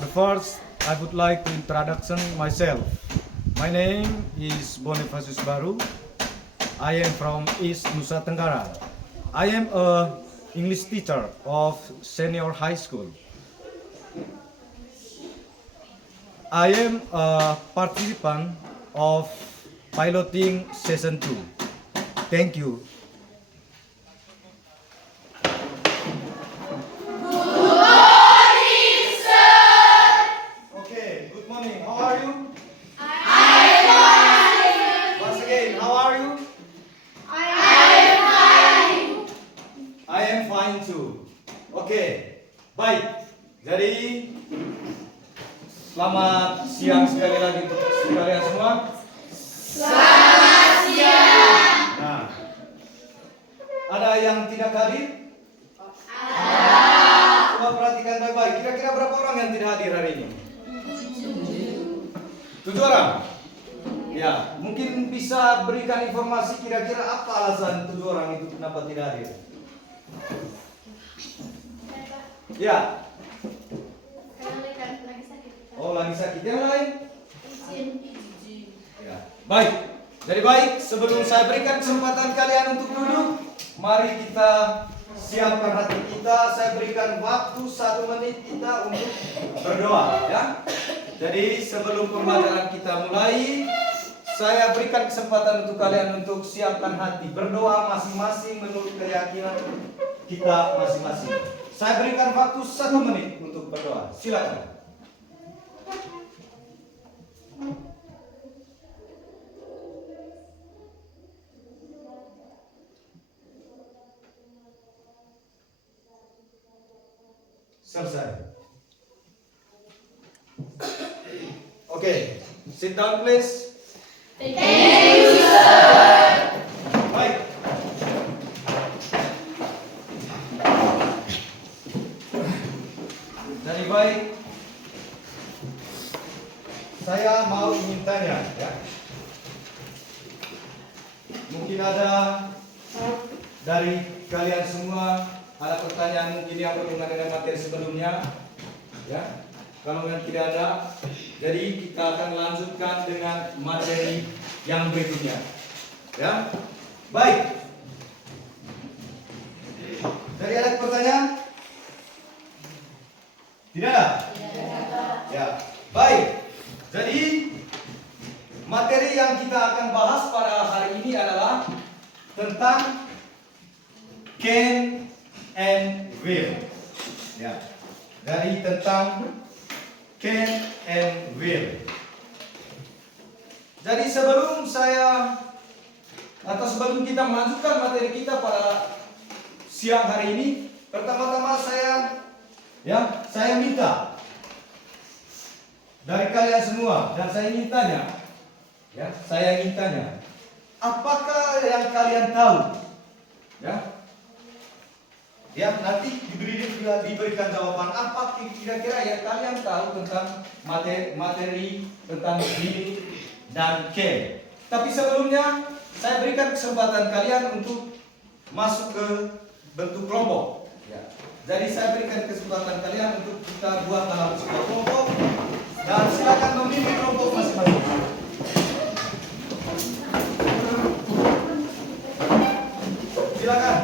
The first, I would like to introduction myself. My name is Bonifacius Baru. I am from East Nusa Tenggara. I am a English teacher of senior high school. I am a participant of piloting session 2. Thank you. Okay, good morning. How are you? Once again, how are you? I am fine too. Oke, baik. Jadi selamat siang sekali lagi untuk kalian semua. Selamat siang. Nah, ada yang tidak hadir? Coba perhatikan baik-baik. Kira-kira berapa orang yang tidak hadir hari ini? 7 orang. Ya, mungkin bisa berikan informasi kira-kira apa alasan 7 orang itu kenapa tidak hadir? Ya. Oh, lagi sakit. Yang lain? Ya. Baik. Jadi baik, sebelum saya berikan kesempatan kalian untuk duduk, mari kita siapkan hati kita. Saya berikan waktu 1 menit kita untuk berdoa, ya. Jadi sebelum pembelajaran kita mulai, saya berikan kesempatan untuk kalian untuk siapkan hati, berdoa masing-masing menurut keyakinan kita masing-masing. Saya berikan waktu 1 menit untuk berdoa. Silakan. Selesai. Oke, sit down please. Thank you, sir. Baik. Jadi baik. Saya mau ingin tanya, ya. Mungkin ada dari kalian semua ada pertanyaan mungkin yang berhubungan dengan materi sebelumnya, ya. Kalau yang tidak ada, jadi kita akan lanjutkan dengan materi yang berikutnya, ya. Baik. Dari ada pertanyaan? Tidak ada? Ya. Baik. Jadi materi yang kita akan bahas pada hari ini adalah tentang can and will. Ya. Dari tentang can and will. Jadi sebelum kita melanjutkan materi kita pada siang hari ini, pertama-tama saya minta dari kalian semua, dan saya ingin tanya, apakah yang kalian tahu? Nanti diberikan jawaban apa kira-kira yang kalian tahu tentang materi tentang will dan can. Tapi sebelumnya saya berikan kesempatan kalian untuk masuk ke bentuk kelompok. Ya. Jadi saya berikan kesempatan kalian untuk kita buat dalam sebuah kelompok dan silakan memilih kelompok masing-masing. Silakan.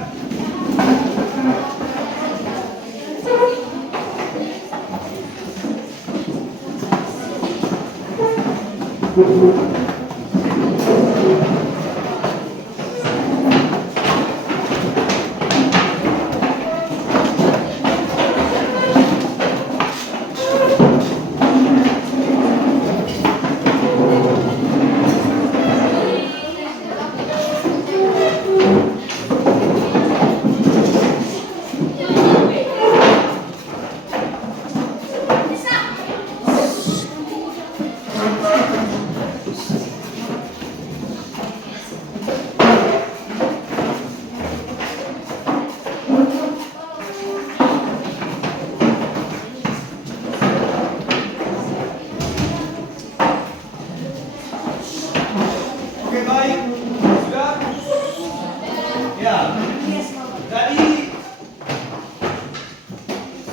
Jadi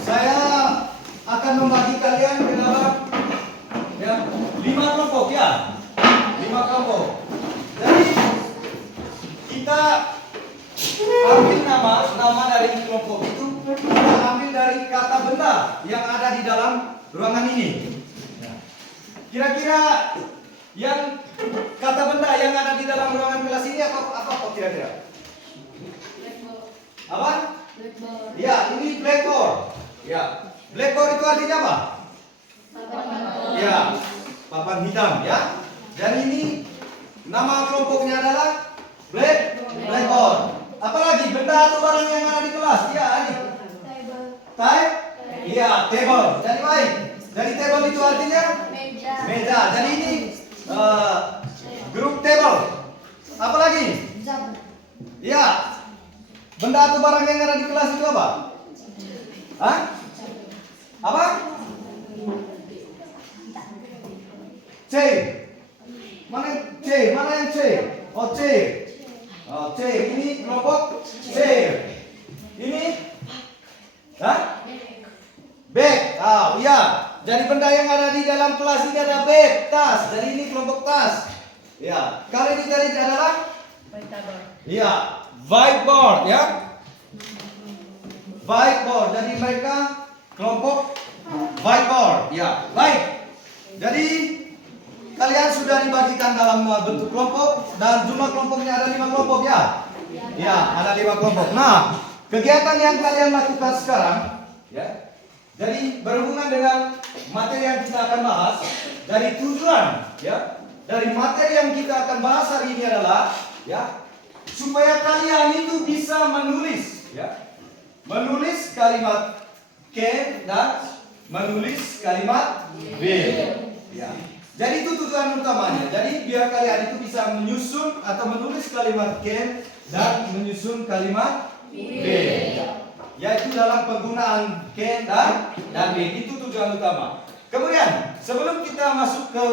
saya akan membagi kalian ke benda yang ada di dalam ruangan ini. Kira-kira yang kata benda yang ada di dalam ruangan kelas ini apa kira-kira? Apa? Blackboard. Ya, ini blackboard. Ya, blackboard itu artinya apa? Ya, papan hitam ya. Dan ini nama kelompoknya adalah blackboard. Apalagi benda atau barang yang ada di kelas? Ya, ini. Iya, table. Jadi baik. Jadi table itu artinya meja. Jadi ini grup table. Apalagi? Ya. Benda atau barang yang ada di kelas itu apa? Hah? Apa? Chair. Mana chair? Mana yang chair? Oh, chair. Oh, chair. Ini kelompok chair. Ini? Hah? Bag. Ah, iya. Jadi benda yang ada di dalam kelas ini ada bag, tas. Jadi ini kelompok tas. Ya. Kali ini tadi adalah? Iya. Whiteboard ya. Whiteboard. Jadi mereka kelompok whiteboard. Ya, baik. Jadi kalian sudah dibagikan dalam bentuk kelompok dan jumlah kelompoknya ada 5 kelompok ya. Ya, ada 5 kelompok. Nah, kegiatan yang kalian lakukan sekarang ya. Jadi berhubungan dengan materi yang kita akan bahas. Dari tujuan ya. Dari materi yang kita akan bahas hari ini adalah ya, supaya kalian itu bisa menulis ya. Menulis kalimat can dan menulis kalimat will ya. Jadi itu tujuan utamanya. Jadi biar kalian itu bisa menyusun atau menulis kalimat can dan menyusun kalimat will, yaitu dalam penggunaan can dan will. Itu tujuan utama. Kemudian sebelum kita masuk ke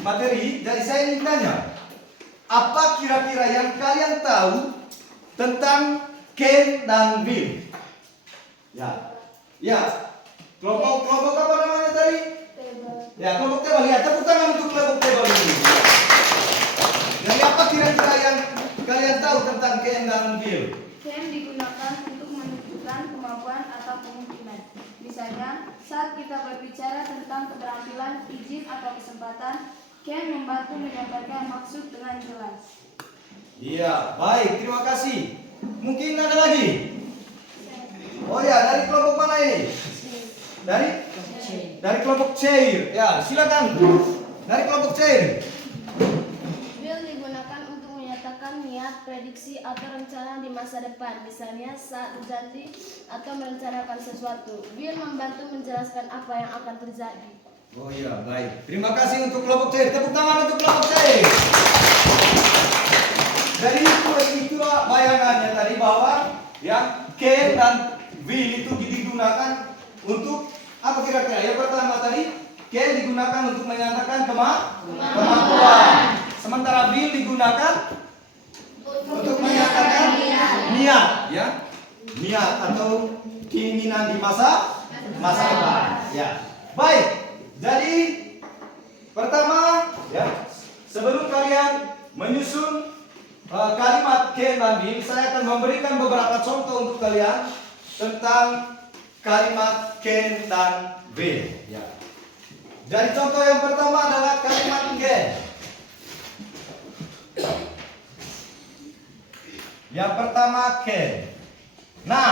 materi, jadi saya ingin tanya, apa kira-kira yang kalian tahu tentang can dan will? Ya, ya. Kelompok apa namanya tadi? Ya, kelompok table. Ya, tepuk tangan untuk kelompok table ini. Jadi apa kira-kira yang kalian tahu tentang can dan will? Can digunakan untuk menunjukkan kemampuan atau kemungkinan. Misalnya, saat kita berbicara tentang keterampilan, izin atau kesempatan, can membantu menyampaikan maksud dengan jelas. Iya, baik. Terima kasih. Mungkin ada lagi? Oh ya, dari kelompok mana ini? Dari kelompok chair. Ya, silakan. Dari kelompok chair. Will digunakan untuk menyatakan niat, prediksi, atau rencana di masa depan. Misalnya saat berjanji atau merencanakan sesuatu. Will membantu menjelaskan apa yang akan terjadi. Oh iya, baik. Terima kasih untuk kelompok chair. Tepuk tangan untuk kelompok chair. Jadi itulah bayangannya tadi bahwa ya can dan will itu digunakan untuk apa kira-kira? Yang pertama tadi can digunakan untuk menyatakan kemampuan. Sementara will digunakan untuk menyatakan niat ya. Niat atau keinginan di masa depan. Ya. Baik. Jadi pertama ya, sebelum kalian menyusun kalimat can dan will, saya akan memberikan beberapa contoh untuk kalian tentang kalimat can dan will. Ya. Jadi contoh yang pertama adalah kalimat can. Yang pertama can. Nah,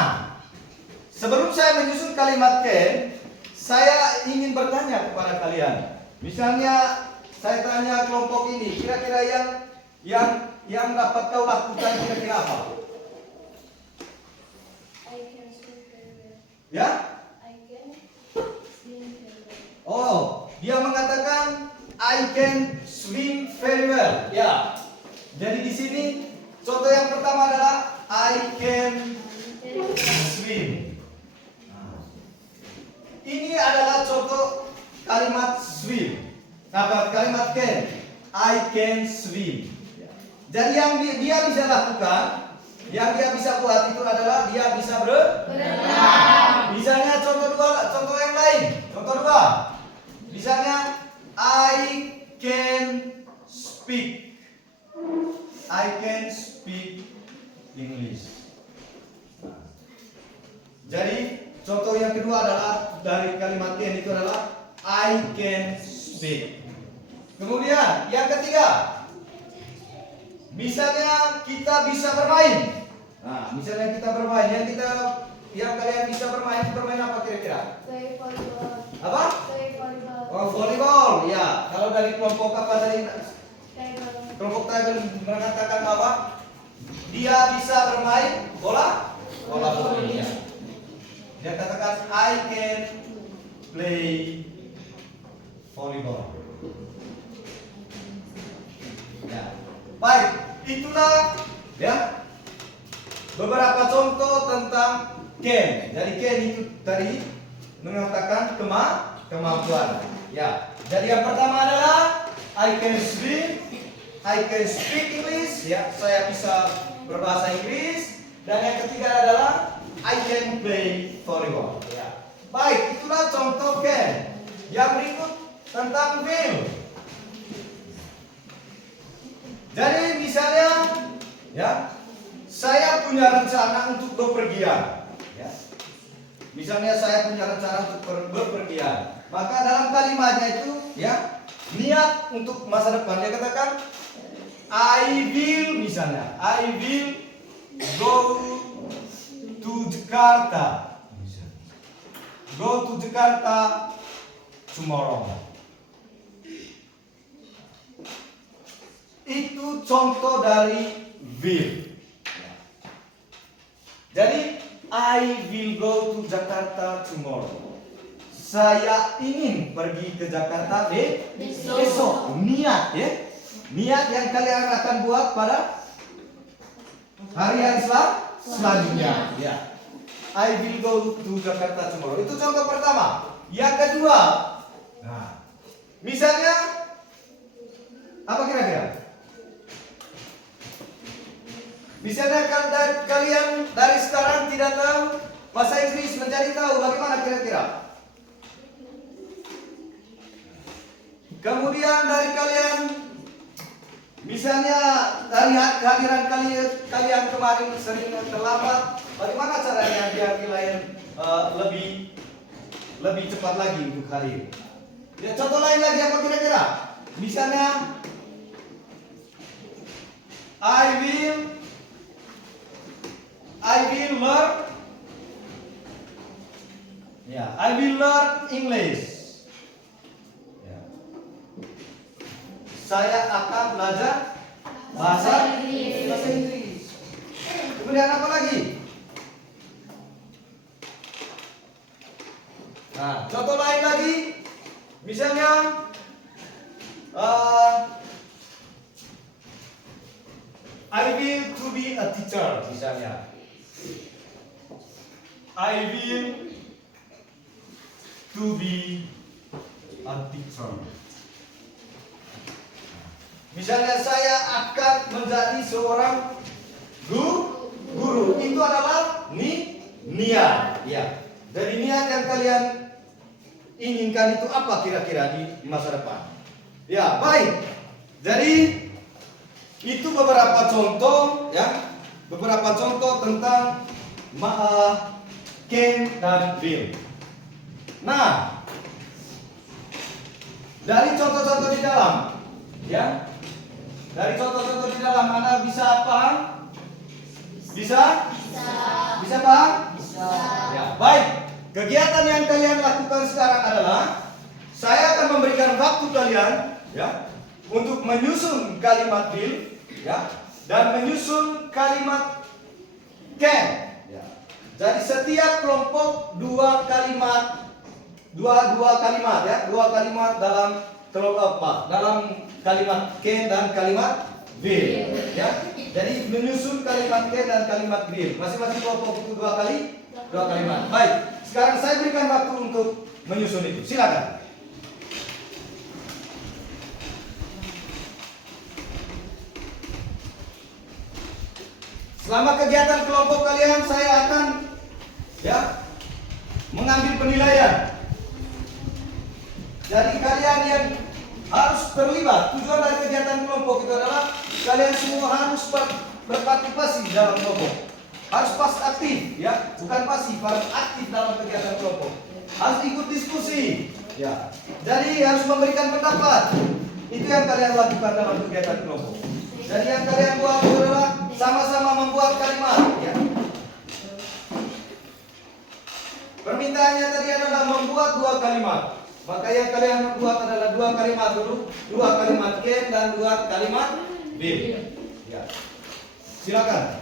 sebelum saya menyusun kalimat can, saya ingin bertanya kepada kalian. Misalnya saya tanya kelompok ini, kira-kira yang dapat kau lakukan kira-kira apa? Ya? Oh, dia mengatakan I can swim very well. Ya. Jadi di sini contoh yang pertama adalah I can swim. Nah, ini adalah contoh kalimat swim. Nah, kalimat can. I can swim. Jadi yang dia bisa lakukan, yang dia bisa buat itu adalah dia bisa berenang. Misalnya contoh yang lain. Contoh dua. Misalnya I can speak. I can speak English. Nah, jadi contoh yang kedua adalah dari kalimat can itu adalah I can speak. Kemudian yang ketiga, misalnya kita bisa bermain. Nah, misalnya kita bermain, yang kalian bisa bermain apa kira-kira? Play volleyball. Apa? Play volleyball. Oh, volleyball. Ya, kalau dari kelompok apa tadi? Table. Kelompok tadi mengatakan apa? Dia bisa bermain bola voli. Ya. Dia katakan I can play volleyball. Ya. Baik, itulah ya beberapa contoh tentang can. Jadi can itu tadi mengatakan kemampuan. Ya. Jadi yang pertama adalah I can swim, I can speak English. Ya, saya bisa berbahasa Inggris. Dan yang ketiga adalah I can play volleyball. Ya. Baik, itulah contoh can. Yang berikut tentang will. Jadi misalnya, ya, saya punya rencana untuk bepergian. Ya. Misalnya saya punya rencana untuk bepergian. Maka dalam kalimatnya itu, ya, niat untuk masa depan dia katakan I will, misalnya I will go to Jakarta. Go to Jakarta tomorrow. Itu contoh dari will. Jadi I will go to Jakarta tomorrow. Saya ingin pergi ke Jakarta besok. Niat ya. Niat yang kalian akan buat pada hari-hari selanjutnya. Ya. I will go to Jakarta tomorrow. Itu contoh pertama. Yang kedua, nah, misalnya apa kira-kira? Misalnya kalian dari sekarang tidak tahu bahasa Inggris menjadi tahu, bagaimana kira-kira? Kemudian dari kalian, misalnya dari kehadiran kalian kemarin sering terlambat, bagaimana caranya biar kalian lebih cepat lagi untuk hadir? Ya, contoh lain lagi apa kira-kira? Misalnya I will learn English. Ya. Saya akan belajar bahasa Inggris. Kemudian apa lagi? Nah, contoh lain lagi, misalnya I will to be a teacher, misalnya. I will to be a teacher. Misalnya saya akan menjadi seorang guru. Itu adalah niat. Ya. Dari niat yang kalian inginkan itu apa kira-kira di masa depan? Ya, baik. Jadi itu beberapa contoh ya, beberapa contoh tentang can dan will. Nah, dari contoh-contoh di dalam, ya, dari contoh-contoh di dalam, Anda bisa paham? Bisa paham? Ya, baik. Kegiatan yang kalian lakukan sekarang adalah saya akan memberikan waktu kalian, ya, untuk menyusun kalimat will, ya, dan menyusun kalimat can. Ya. Jadi setiap kelompok dua kalimat dalam kelompok dalam kalimat can dan kalimat will. Ya. Jadi menyusun kalimat can dan kalimat will. Masing-masing kelompok itu dua kalimat. Baik. Sekarang saya berikan waktu untuk menyusun itu. Silakan. Selama kegiatan kelompok kalian, saya akan mengambil penilaian. Jadi kalian yang harus terlibat. Tujuan dari kegiatan kelompok itu adalah kalian semua harus berpartisipasi dalam kelompok. Harus aktif, ya, bukan pasif, harus aktif dalam kegiatan kelompok. harus ikut diskusi. Ya. Jadi harus memberikan pendapat. Itu yang kalian lakukan dalam kegiatan kelompok. Jadi yang kalian buat itu adalah sama-sama membuat kalimat. Ya. Permintaannya tadi adalah membuat 2 kalimat. Maka yang kalian buat adalah 2 kalimat dulu, 2 kalimat Ken dan 2 kalimat Bill. Ya. Silakan.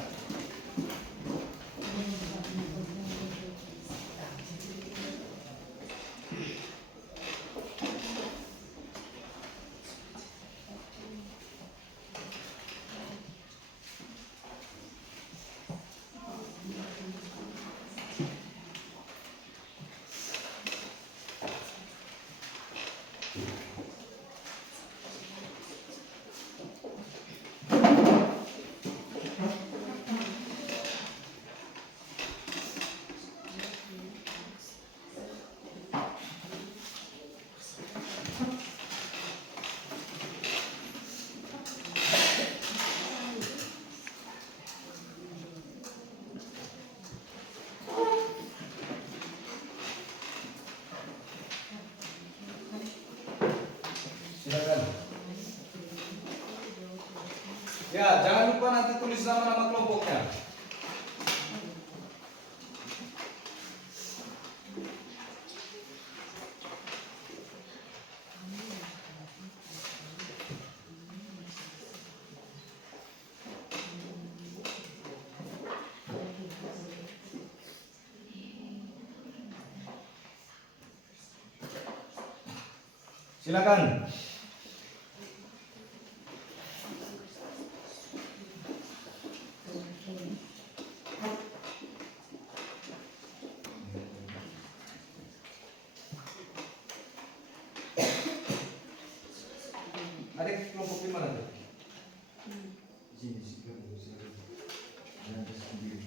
Silakan. Ya, jangan lupa nanti tulis nama-nama kelompoknya. Silakan. Adik kelompok di mana tuh? Sini, sini. Yang sendiri.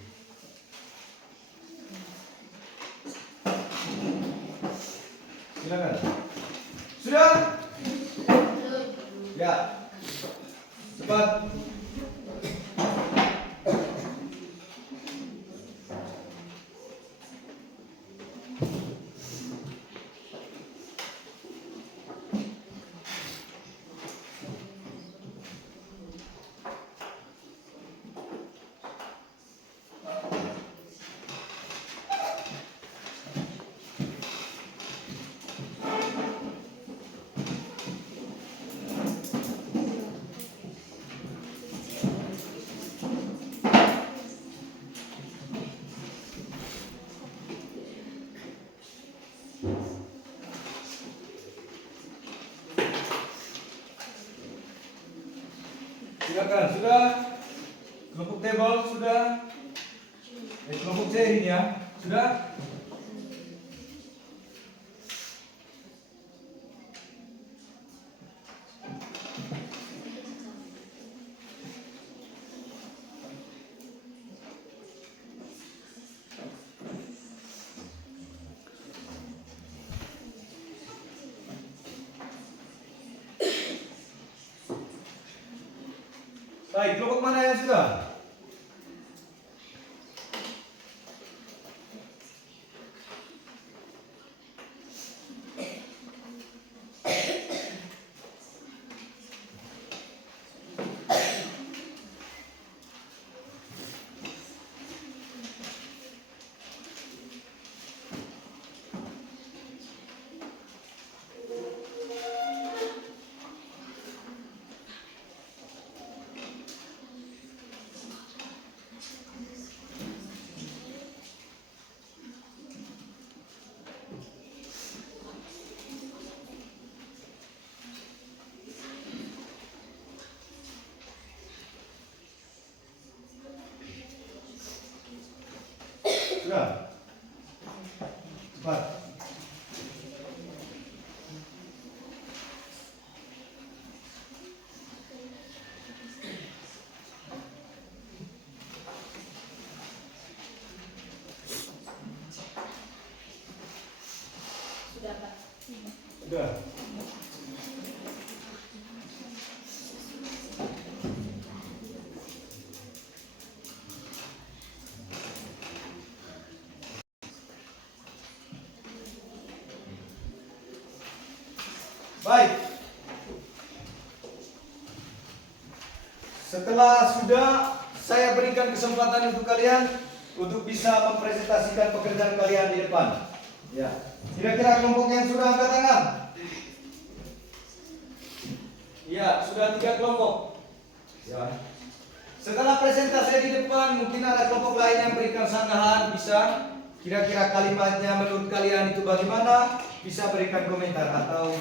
Silakan. Sudah? Ya. Cepat. Silakan, sudah? Kelompok table sudah? Kelompok C ini ya, sudah? Baik, kelompok mana yang sudah? Sudah? Cepat. Sudah, Pak. Sudah. Baik. Setelah sudah saya berikan kesempatan untuk kalian untuk bisa mempresentasikan pekerjaan kalian di depan. Ya. Kira-kira kelompok yang sudah angkat tangan? Ya, sudah 3 kelompok. Ya. Setelah presentasi di depan, mungkin ada kelompok lain yang berikan sanggahan, bisa kira-kira kalimatnya menurut kalian itu bagaimana? Bisa berikan komentar atau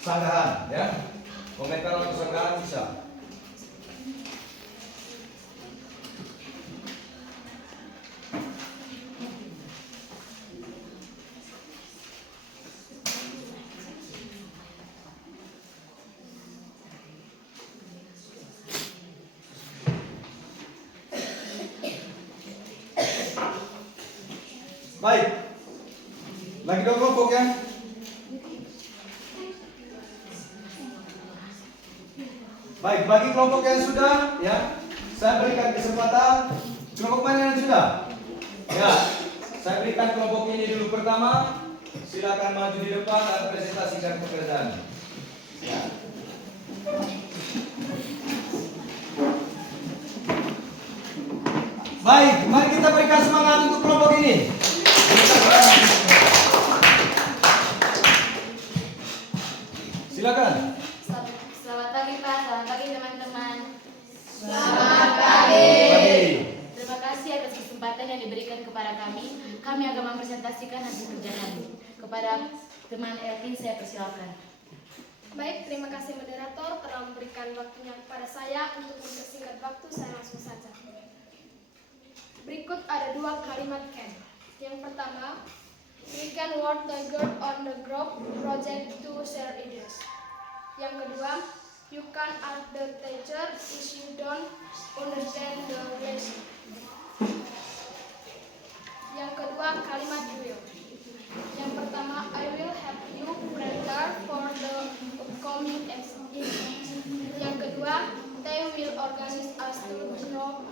sanggahan, ya. Komentar atau sanggahan bisa. Baik. Lagi 2 kelompok ya. Baik, bagi kelompok yang sudah, ya, saya berikan kesempatan. Kelompok mana yang sudah? Ya, saya berikan kelompok ini dulu pertama. Silakan maju di depan dan presentasikan pekerjaan. Ya. Baik, mari kita berikan semangat untuk kelompok ini. Silakan. Selamat pagi Pak, selamat pagi teman-teman. Selamat pagi. Terima kasih atas kesempatan yang diberikan kepada kami. Kami akan mempresentasikan hasil kerja kami. Kepada teman Elkin saya persilakan. Baik, terima kasih moderator telah memberikan waktunya kepada saya untuk mempersingkat waktu. Saya langsung saja. Berikut ada 2 kalimat can. Yang pertama, we can work together on the group project to share ideas. Yang kedua, you can ask the teacher if you don't understand the lesson. Yang kedua, kalimat will. Yang pertama, I will help you prepare for the upcoming exam. Yang kedua, they will organize us to review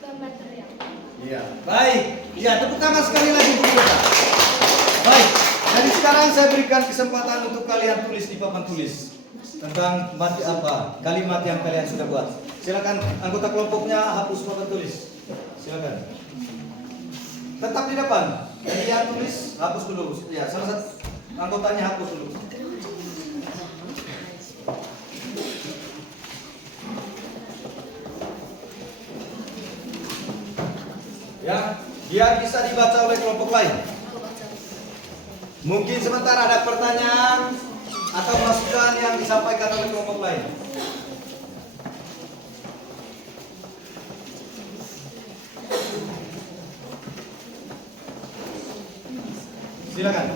the material. Iya, baik. Ya, tepuk tangan sekali lagi untuk kita. Baik, dari sekarang saya berikan kesempatan untuk kalian tulis di papan tulis tentang mati apa kalimat yang kalian sudah buat. Silakan anggota kelompoknya hapus papan tulis. Silakan. Tetap di depan. Jadi yang tulis hapus dulu. Ya, salah satu anggotanya hapus dulu. Ya, biar bisa dibaca oleh kelompok lain. Mungkin sebentar ada pertanyaan atau masukan yang disampaikan oleh kelompok lain. Silakan.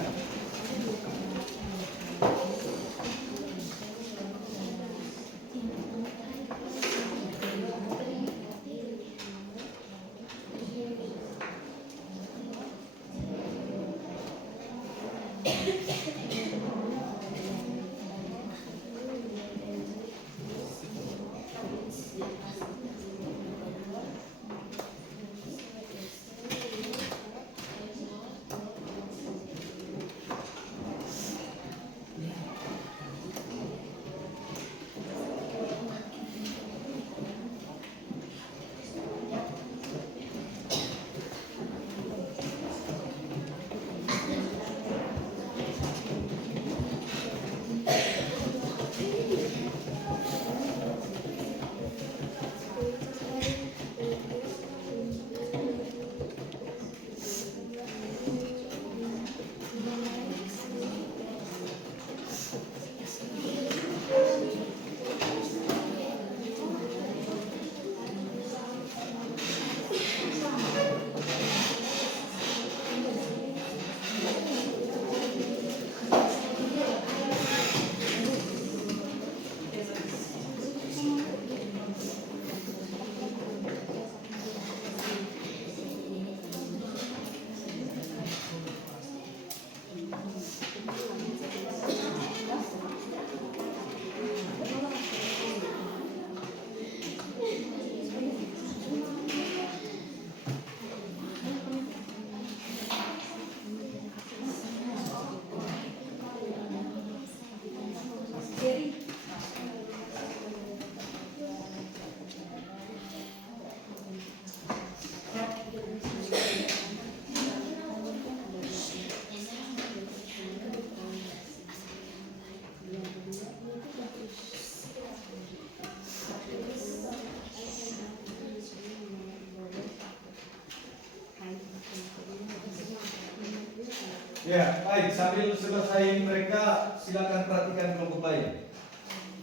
Ya, baik. Sambil selesai mereka, silakan perhatikan kelompok lain.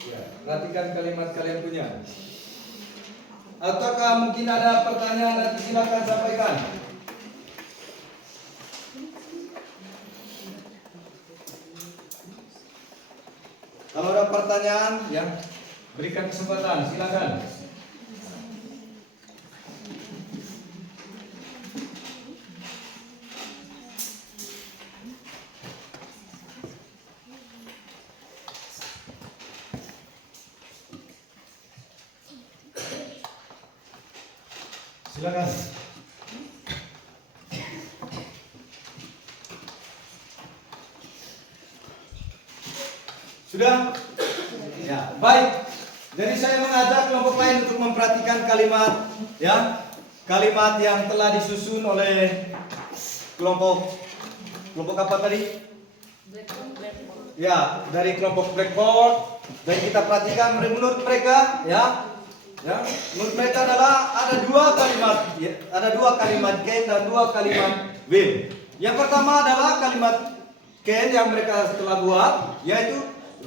Ya, perhatikan kalimat kalian punya. Ataukah mungkin ada pertanyaan, nanti silakan sampaikan. Kalau ada pertanyaan, ya berikan kesempatan, silakan. Silakan. Sudah? Ya, baik. Jadi saya mengajak kelompok lain untuk memperhatikan kalimat, ya, kalimat yang telah disusun oleh kelompok apa tadi? Ya, dari kelompok Blackboard. Dan kita perhatikan menurut mereka, ya, menurut mereka adalah ada dua kalimat, ya, ada dua kalimat can dan dua kalimat will. Yang pertama adalah kalimat can yang mereka telah buat, yaitu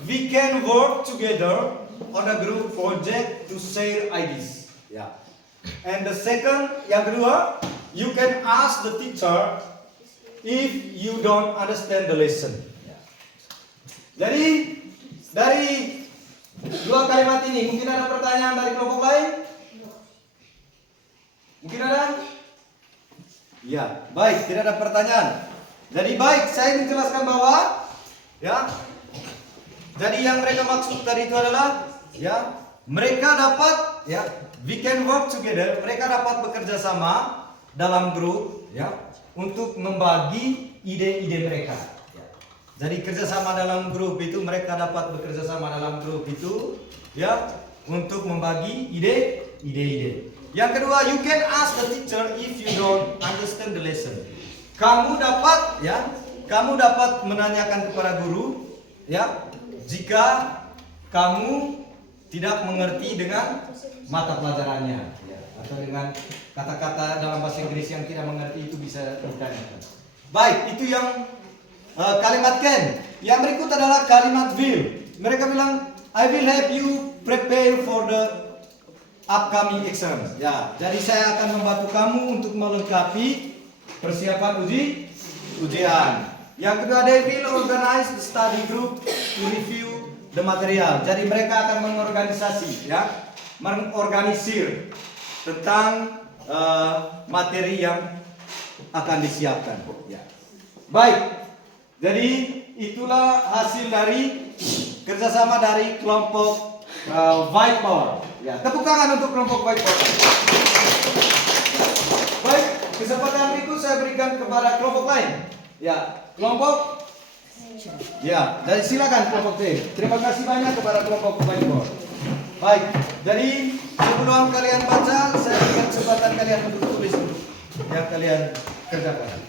we can work together on a group project to share ideas. Ya. And the second, yang kedua, you can ask the teacher if you don't understand the lesson. Ya. Jadi dari dua kalimat ini mungkin ada pertanyaan dari kelompok lain? Mungkin ada? Ya, baik, tidak ada pertanyaan. Jadi baik, saya menjelaskan bahwa, ya, jadi yang mereka maksud tadi itu adalah, ya, mereka dapat, ya, we can work together. Mereka dapat bekerja sama dalam grup, ya, untuk membagi ide-ide mereka. Ya. Jadi kerjasama dalam grup itu mereka dapat bekerja sama dalam grup itu, ya, untuk membagi ide-ide. Yang kedua, you can ask the teacher if you don't understand the lesson. Kamu dapat, ya, kamu dapat menanyakan kepada guru, ya, jika kamu tidak mengerti dengan mata pelajarannya, ya, atau dengan kata-kata dalam bahasa Inggris yang tidak mengerti itu bisa ditanyakan. Baik, itu yang kalimat can. Yang berikut adalah kalimat will. Mereka bilang, I will help you prepare for the upcoming exam. Ya, jadi saya akan membantu kamu untuk melengkapi persiapan ujian. Yang kedua, they will organize the study group to review the material. Jadi mereka akan mengorganisasi, ya, mengorganisir tentang materi yang akan disiapkan. Ya. Baik, jadi itulah hasil dari kerjasama dari kelompok Whiteboard. Ya, tepuk tangan untuk kelompok Whiteboard. Baik, kesempatan berikut saya berikan kepada kelompok lain. Ya, kelompok. Ya, jadi silakan kelompok T. Terima kasih banyak kepada kelompok Whiteboard. Baik, jadi sebelum kalian baca, saya berikan kesempatan kalian untuk tulis yang kalian kerjakan.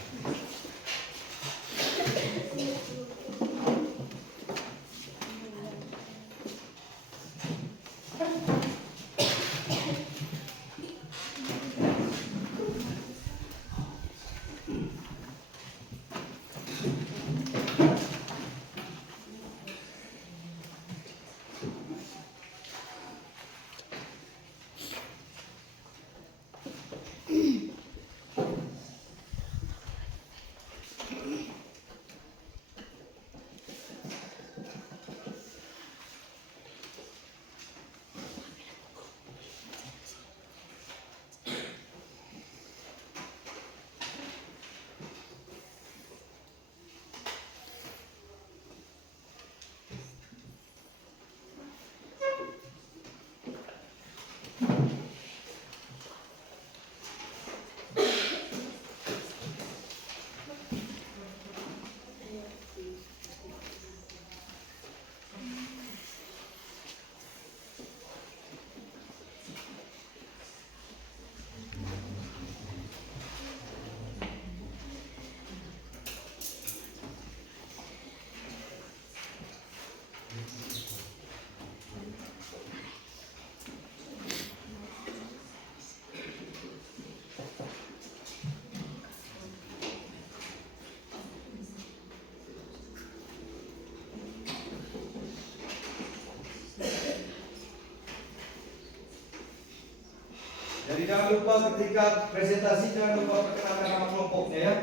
jangan lupa ketika presentasi jangan lupa perkenalkan nama kelompoknya ya.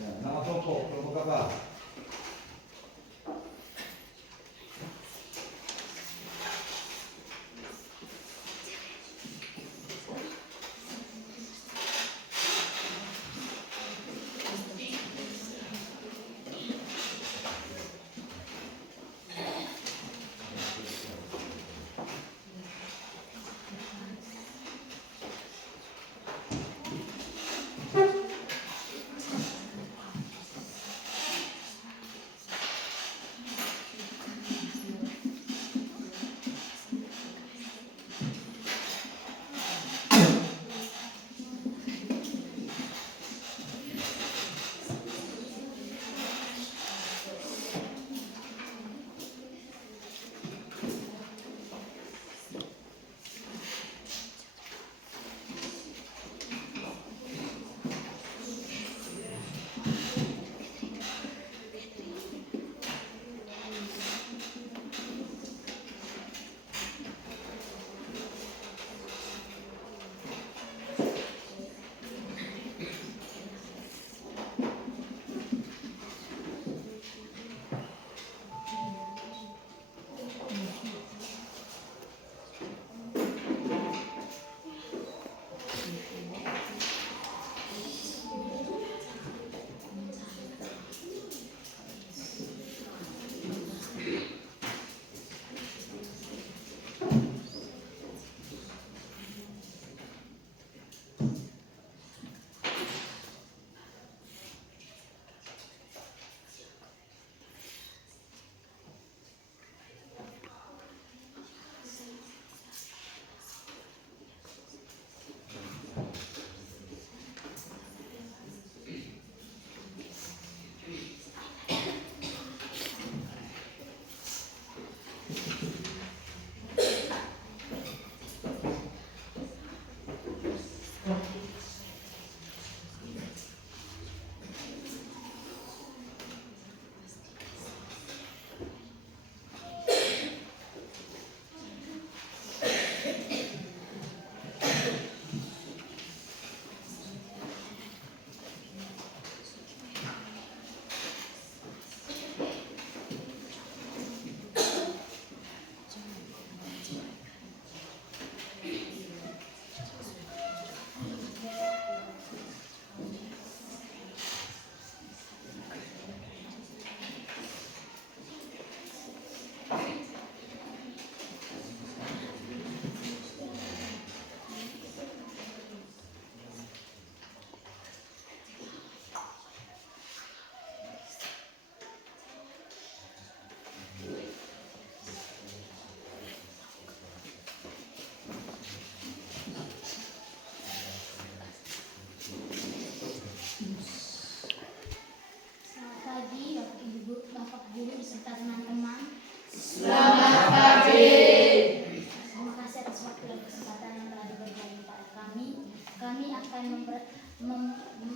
Ya, nama kelompok apa?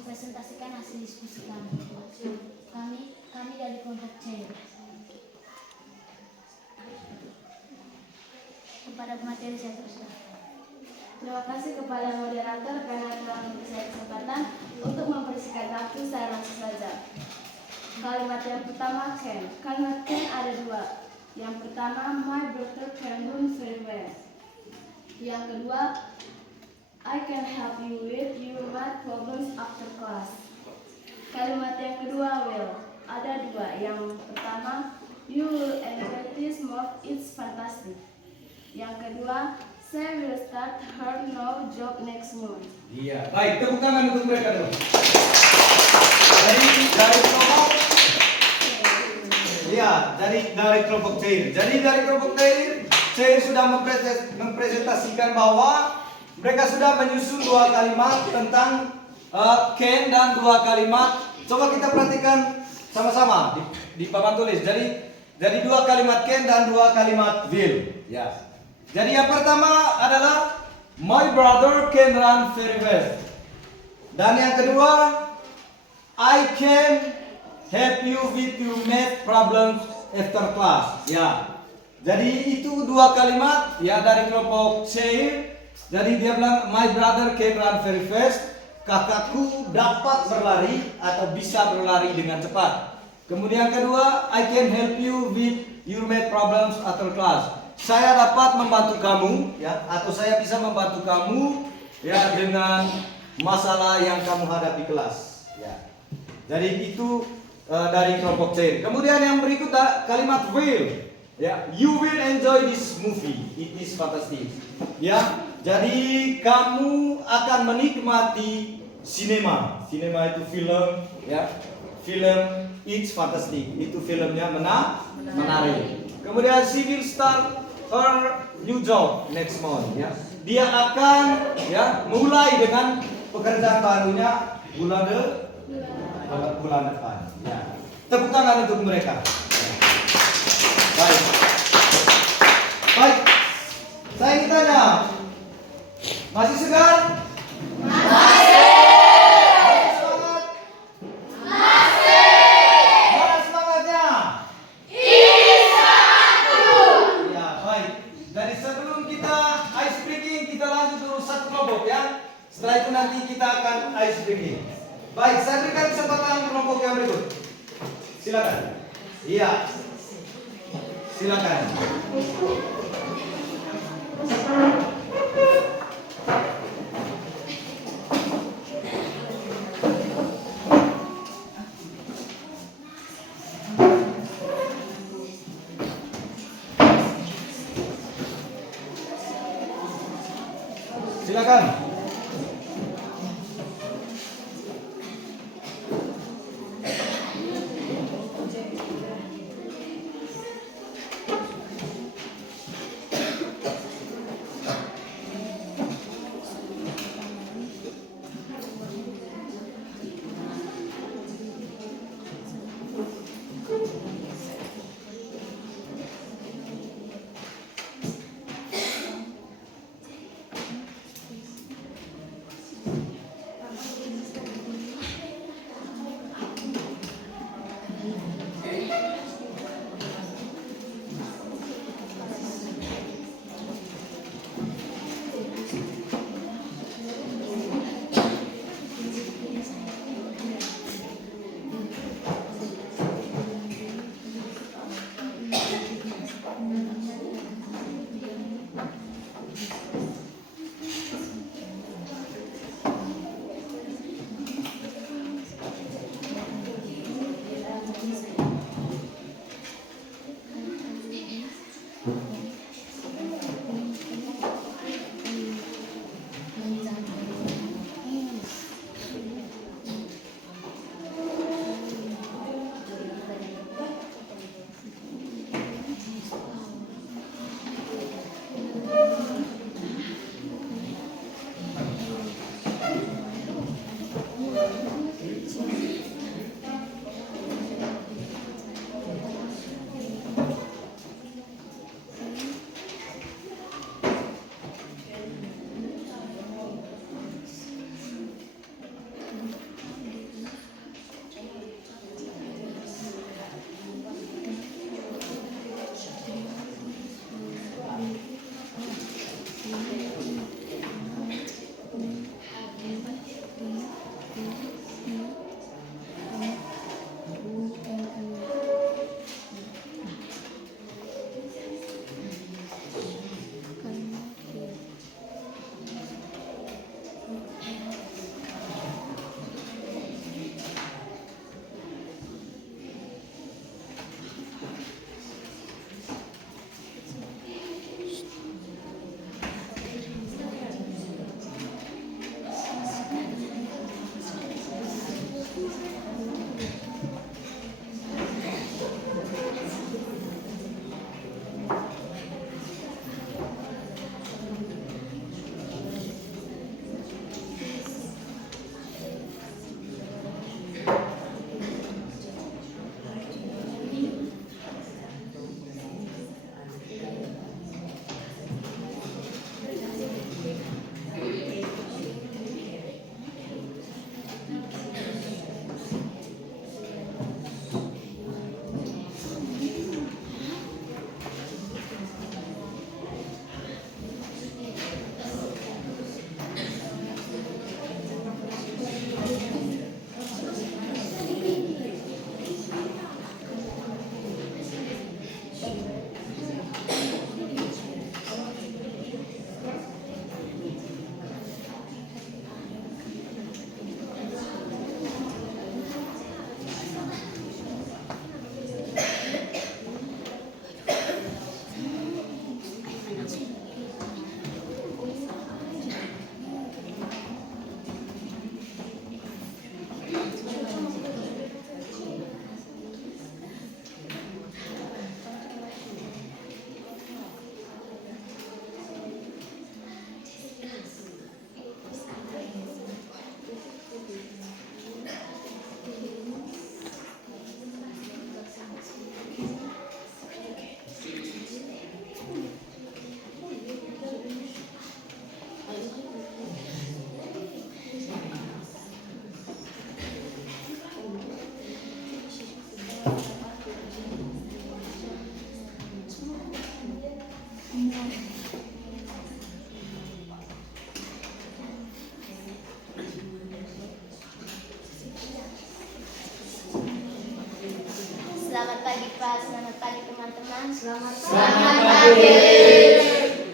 mempresentasikan hasil diskusi kami. Kami dari kelompok C. Kepada pemateri saya teruskan. Terima kasih kepada moderator karena telah memberi saya kesempatan untuk mempersingkat waktu. Saya langsung saja. Kalimat yang pertama can. Kalimat can ada dua. Yang pertama, my brother can learn very well. Yang kedua, I can help you with your math problems after class. Kalimat yang kedua, will, ada dua. Yang pertama, you will enjoy this month, it's fantastic. Yang kedua, Sarah will start her new job next month. Iya, baik, tepuk tangan untuk mereka dulu. Dari kelompok, iya, dari kelompok Cair. Jadi dari kelompok Cair sudah mempresentasikan bahwa mereka sudah menyusun dua kalimat tentang can dan dua kalimat. Coba kita perhatikan sama-sama di papan tulis. Jadi dua kalimat can dan dua kalimat will. Ya. Jadi yang pertama adalah my brother can run very well. Dan yang kedua, I can help you with your math problems after class. Ya. Jadi itu dua kalimat ya dari kelompok C. Jadi dia bilang, my brother can run very fast. Kakakku dapat berlari atau bisa berlari dengan cepat. Kemudian kedua, I can help you with your math problems after class. Saya dapat membantu kamu, ya, atau saya bisa membantu kamu, ya, dengan masalah yang kamu hadapi kelas. Ya. Jadi itu dari kelompok C. Kemudian yang berikut kalimat will. Ya, you will enjoy this movie. It is fantastic. Ya, jadi kamu akan menikmati sinema. Sinema itu film, ya. Film it's fantastic. Itu filmnya menarik. Kemudian she will start her new job next month, ya. Dia akan, ya, mulai dengan pekerjaan barunya bulan depan. Ya. Tepuk tangan untuk mereka. Baik. Baik. Saya ingin tanya, masih segar? Masih. Semangat? Masih. Mana semangatnya? Ya, baik. Dari sebelum kita ice breaking, kita lanjut dulu satu kelompok, ya. Setelah itu nanti kita akan ice breaking. Baik, saya berikan kesempatan kelompok yang berikut. Silakan. Iya. Silakan. Silakan. Selamat pagi Pak, selamat pagi teman-teman. Selamat pagi.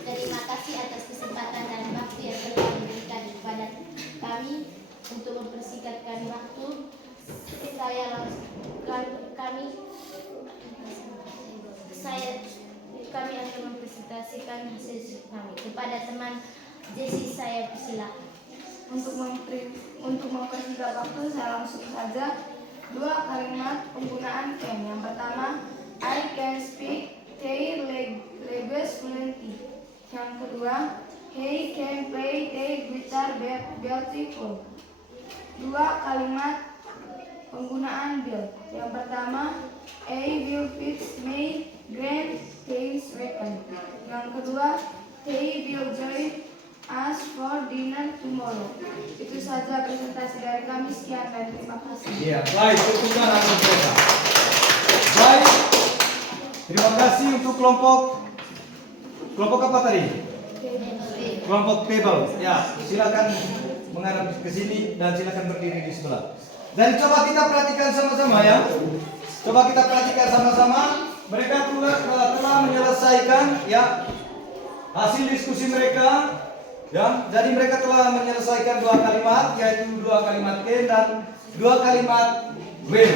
Terima kasih atas kesempatan dan waktu yang telah diberikan kepada kami untuk mempersingkatkan waktu. Kami akan mempresentasikan hasil kami kepada teman Jesse. Saya persilakan. Untuk mempersingkat waktu, saya langsung saja. 2 kalimat penggunaan can. Yang pertama, I can speak their language fluently. Yang kedua, he can play their guitar beautiful. 2 kalimat penggunaan will. Yang pertama, I will fix my grandparents' weekend. Yang kedua, they will join us for dinner tomorrow. Itu saja presentasi dari kami. Sekian dan terima kasih. Iya, baik, tepuk tangan untuk mereka. Baik, terima kasih untuk kelompok apa tadi? Kelompok table. Ya, silakan menghadap ke sini dan silakan berdiri di sebelah. Dan coba kita perhatikan sama-sama ya. Coba kita perhatikan sama-sama. Mereka telah menyelesaikan ya hasil diskusi mereka. Ya, jadi mereka telah menyelesaikan 2 kalimat, yaitu 2 kalimat can dan 2 kalimat will.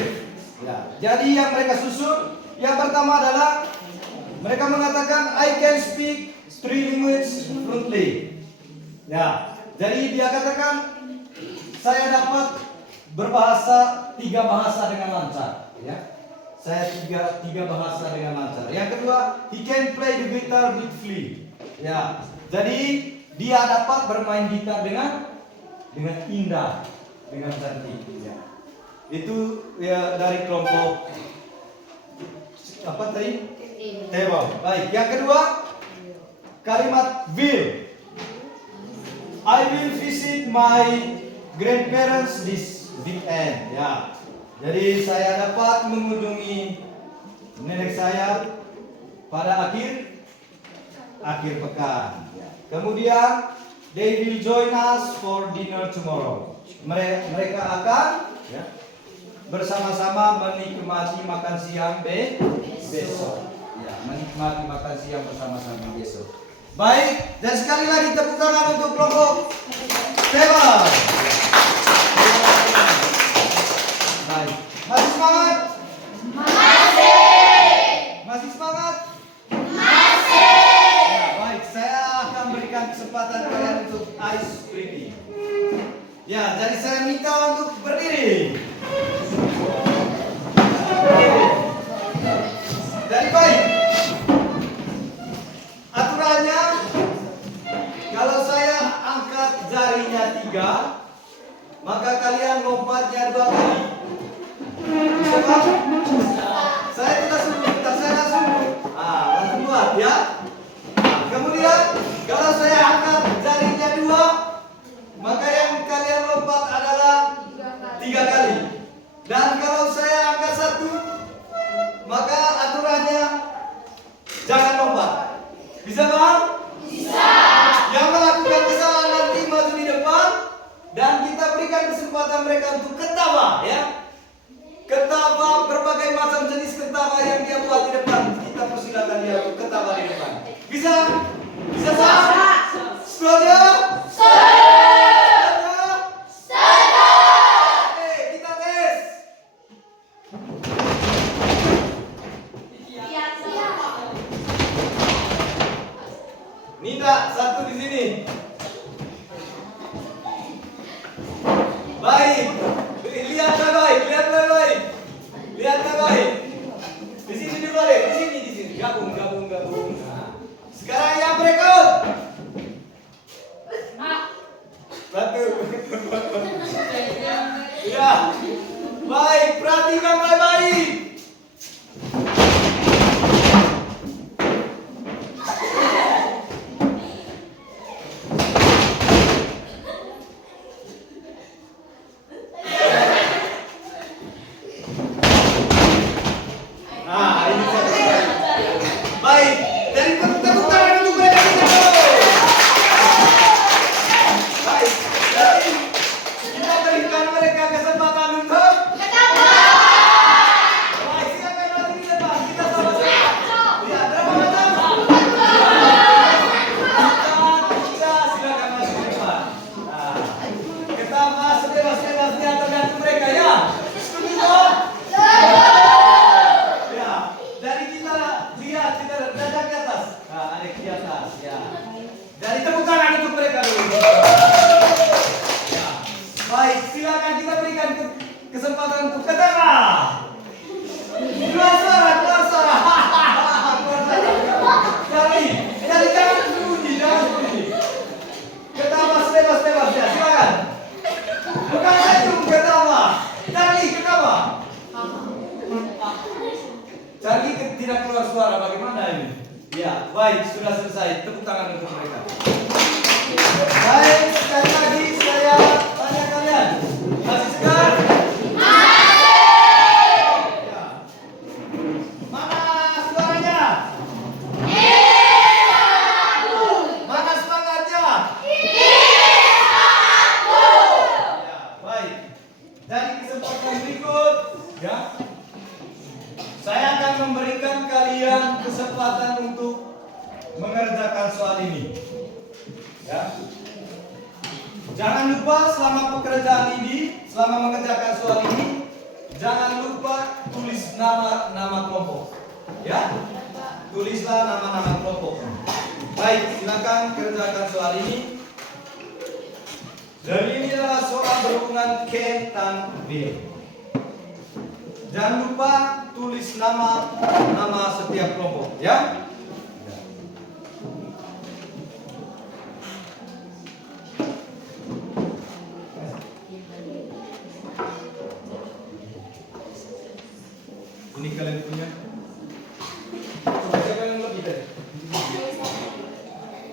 Ya, jadi yang mereka susun, yang pertama adalah mereka mengatakan I can speak 3 languages fluently. Ya, jadi dia katakan saya dapat berbahasa 3 bahasa dengan lancar. Ya, saya tiga bahasa dengan lancar. Yang kedua, he can play the guitar beautifully. Ya, jadi dia dapat bermain gitar dengan indah, dengan cantik. Ya. Itu ya dari kelompok apa tadi? Table. Baik. Yang kedua, kalimat will. I will visit my grandparents this weekend. Ya. Jadi saya dapat mengunjungi nenek saya pada akhir pekan. Kemudian they will join us for dinner tomorrow. Mereka akan ya, bersama-sama menikmati makan siang besok. Ya, menikmati makan siang bersama-sama besok. Baik, dan sekali lagi tepuk tangan untuk kelompok Tebal. Baik, masih semangat? Masih semangat? Kesempatan kalian untuk ice breaking. Ya, jadi saya minta untuk berdiri. Jadi baik. Aturannya, kalau saya angkat jarinya 3, maka kalian lompatnya 2 kali. Bisa Pak? Saya tidak suruh, saya langsung. Langsung buat ya. Kemudian kalau saya angkat jarinya 2, maka yang kalian lompat adalah 3 kali. Dan kalau saya angkat 1, maka aturannya jangan lompat. Bisa Bang? Bisa. Yang melakukan kesalahan nanti maju di depan dan kita berikan kesempatan mereka untuk ketawa ya. Ketawa, berbagai macam jenis ketawa yang dia buat di depan. Kita persilakan dia untuk ketawa di depan. Bisa? Bisa Pak? Setuju? Setuju? Oke, kita tes. Nida, 1 di sini. Baik. Lihat baik-baik. Lihat baik. Di sini dulu deh, di sini. Gabung. Nah. Sekarang yang berikut. 1. Ya. Baik, perhatikan baik-baik. Charlie tidak keluar suara, bagaimana ini? Ya, baik, sudah selesai. Tepuk tangan untuk mereka. Baik, sekali lagi saya tanya kalian, masih segar? Ya. Mana suaranya? Mana semangatnya? Ya, baik. Dari kesempatan berikut, ya, saya akan memberikan kalian kesempatan untuk mengerjakan soal ini. Ya. Jangan lupa selama pekerjaan ini, selama mengerjakan soal ini, jangan lupa tulis nama kelompok. Ya. Tulislah nama kelompok. Baik, silakan kerjakan soal ini. Dan ini adalah soal berhubungan Ken dan Bill. Jangan lupa tulis nama setiap kelompok, ya. Ini kalian punya? Siapa yang lebih tadi?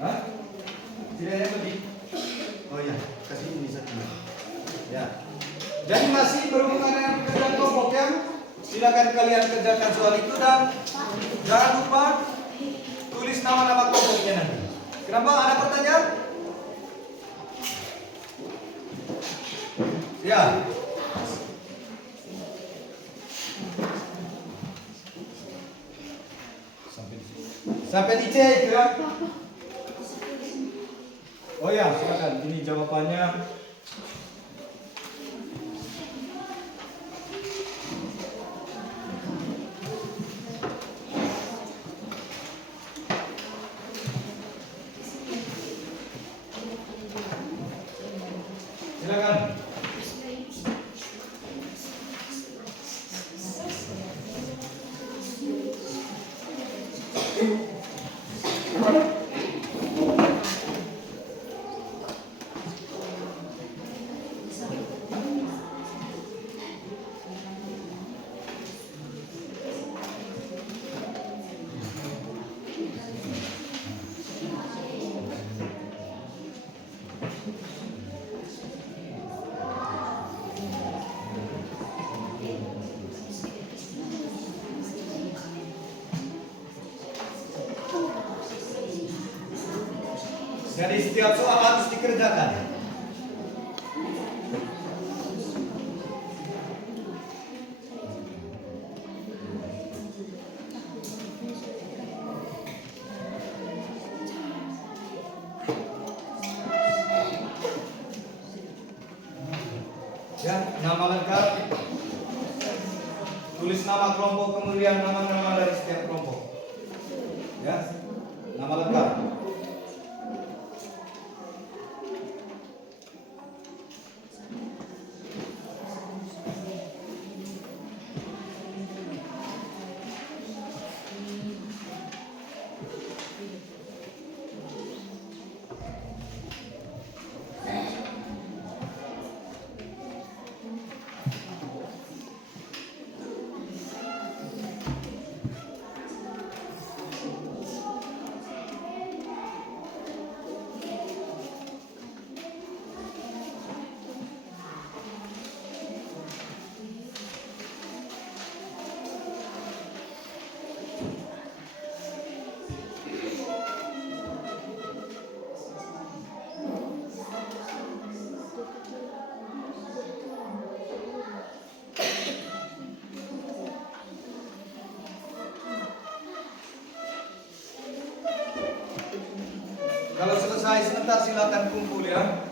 Hah? Tidak ada yang lebih? Oh ya, kasih ini satu. Ya. Jadi masih berhubungan dengan pekerjaan kelompok, ya. Silakan kalian kerjakan soal itu dan jangan lupa tulis nama kelompoknya nanti. Kenapa? Ada pertanyaan? Ya. Sampai di C itu, ya. Oh ya, silakan. Ini jawabannya. Silakan. Jadi setiap soal harus dikerjakan. Ya, nama lengkap. Tulis nama kelompok, kemudian nama-nama dari setiap kelompok. Ya, nama lengkap. Kalau selesai sebentar silakan kumpul, ya.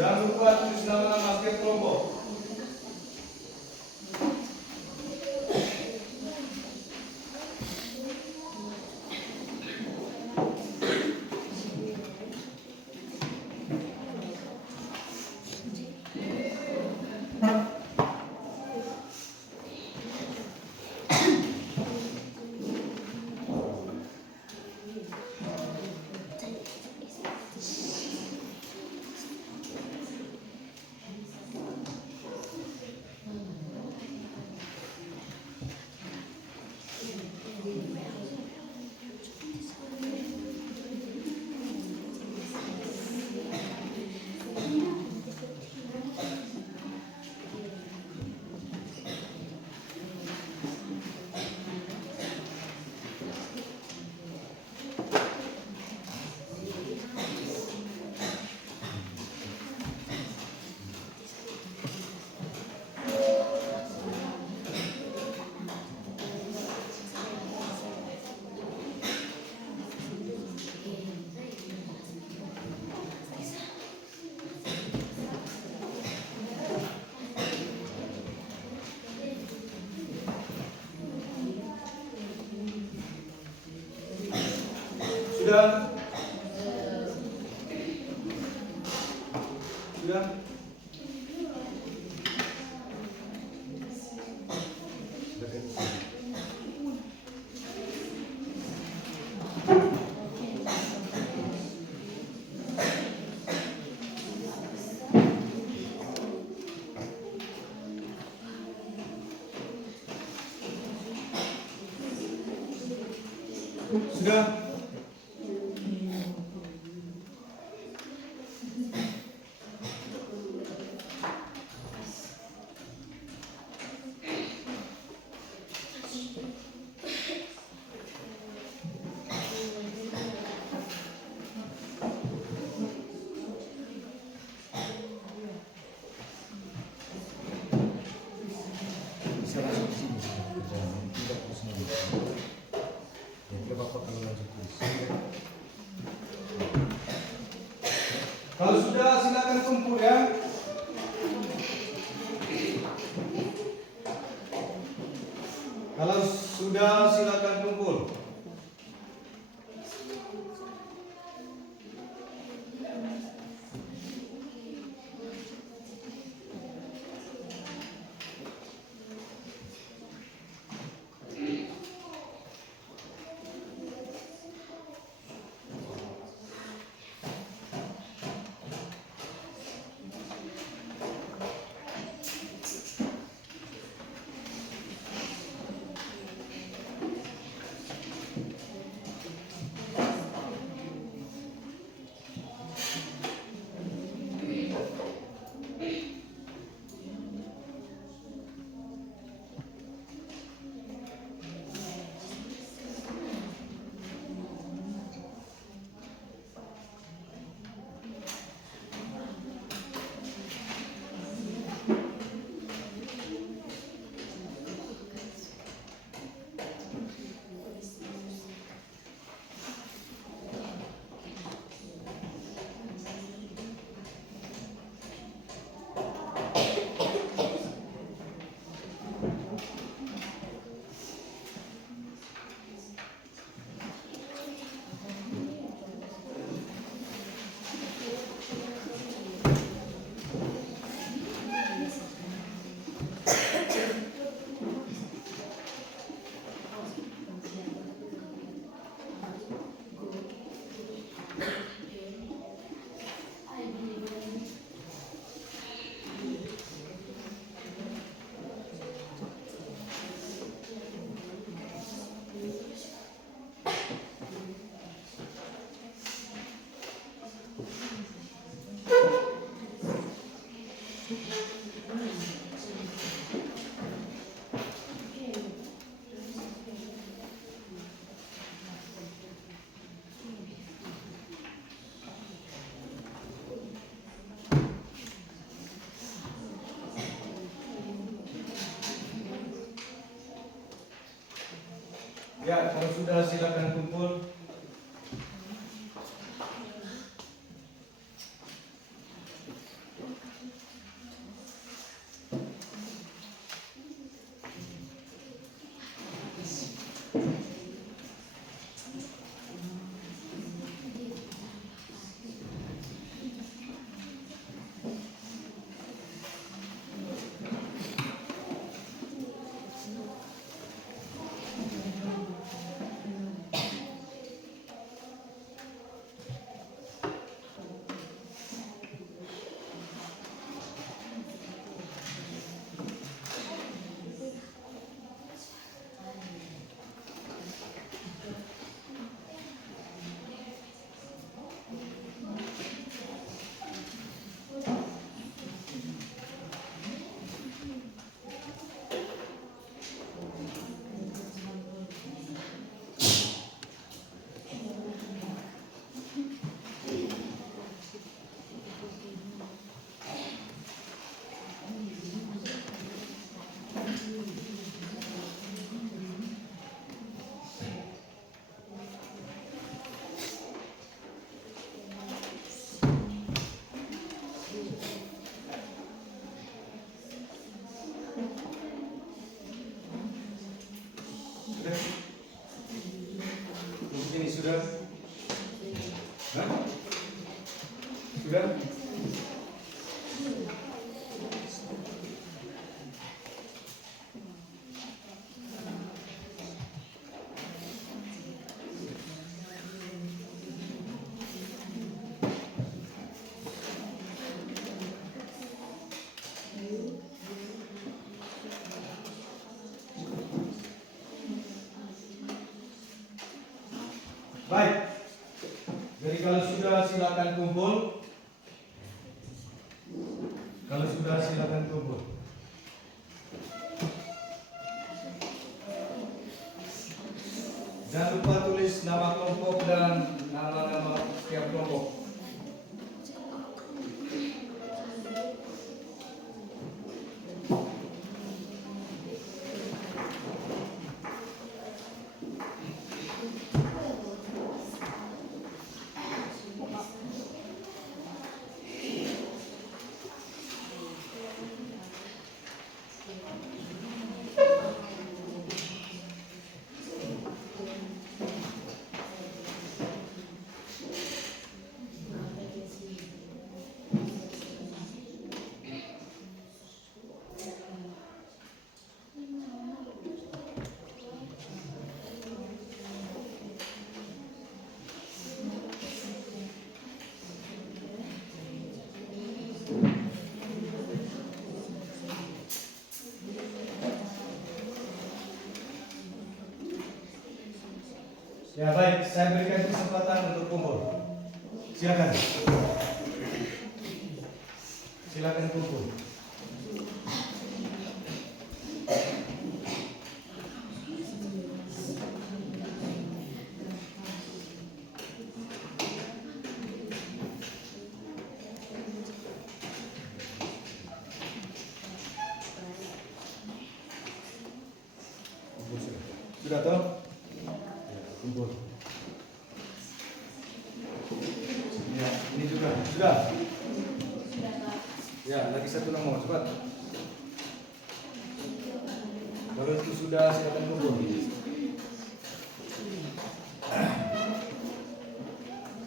Jangan lupa tulis nama-nama setiap kelompok. Sudah? Sudah? Sudah? Kalau sudah silakan kumpul ya. Kalau sudah silakan kumpul. Ya, kalau sudah silakan kumpul. sudah, silakan kumpul. Jangan lupa tulis nama kelompok dan nama-nama setiap kelompok. Ya baik, saya berikan kesempatan untuk kumpul. Silakan. Silakan kumpul. Sudah tahu? Kumpul. Ya, ini juga. Sudah. Ya, lagi satu nomor, cepat. Kalau itu sudah, silakan kumpul.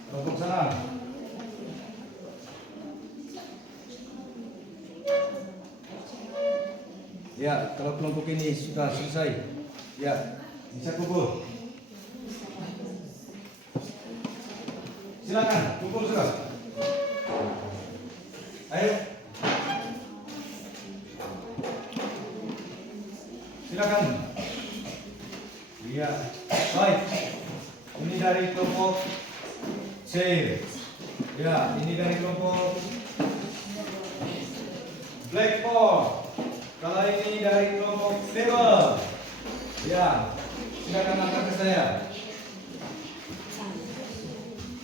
Kelompok sana. Ya, kalau kelompok ini sudah selesai, ya bisa kumpul. Silakan, kumpul sudah. Ayo. Silakan. Iya, baik. Ini dari kelompok C. Ya, ini dari kelompok Blackboard. Kalau ini dari kelompok Label. Ya, silakan angkat ke saya.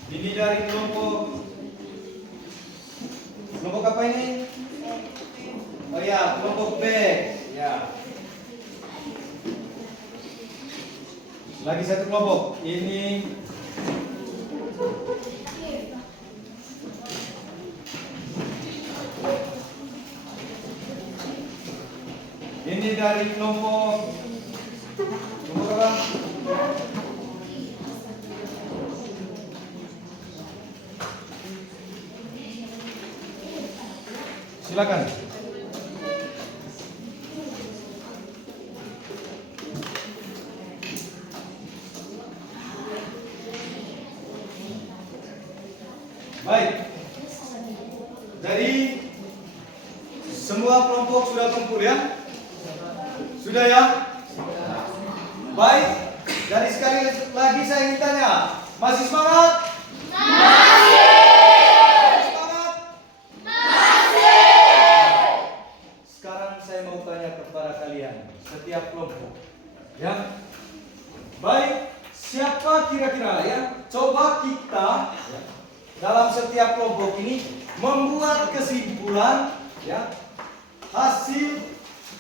Ini dari kelompok apa ini? Oh ya, kelompok B. Ya. Lagi satu kelompok. Ini dari kelompok apa? Silakan. Baik. Jadi semua kelompok sudah kumpul ya? Sudah ya? Baik. Dari sekali lagi saya ingin tanya, masih semangat? Setiap kelompok, ya, baik. Siapa kira-kira ya? Coba kita ya, dalam setiap kelompok ini membuat kesimpulan, ya, hasil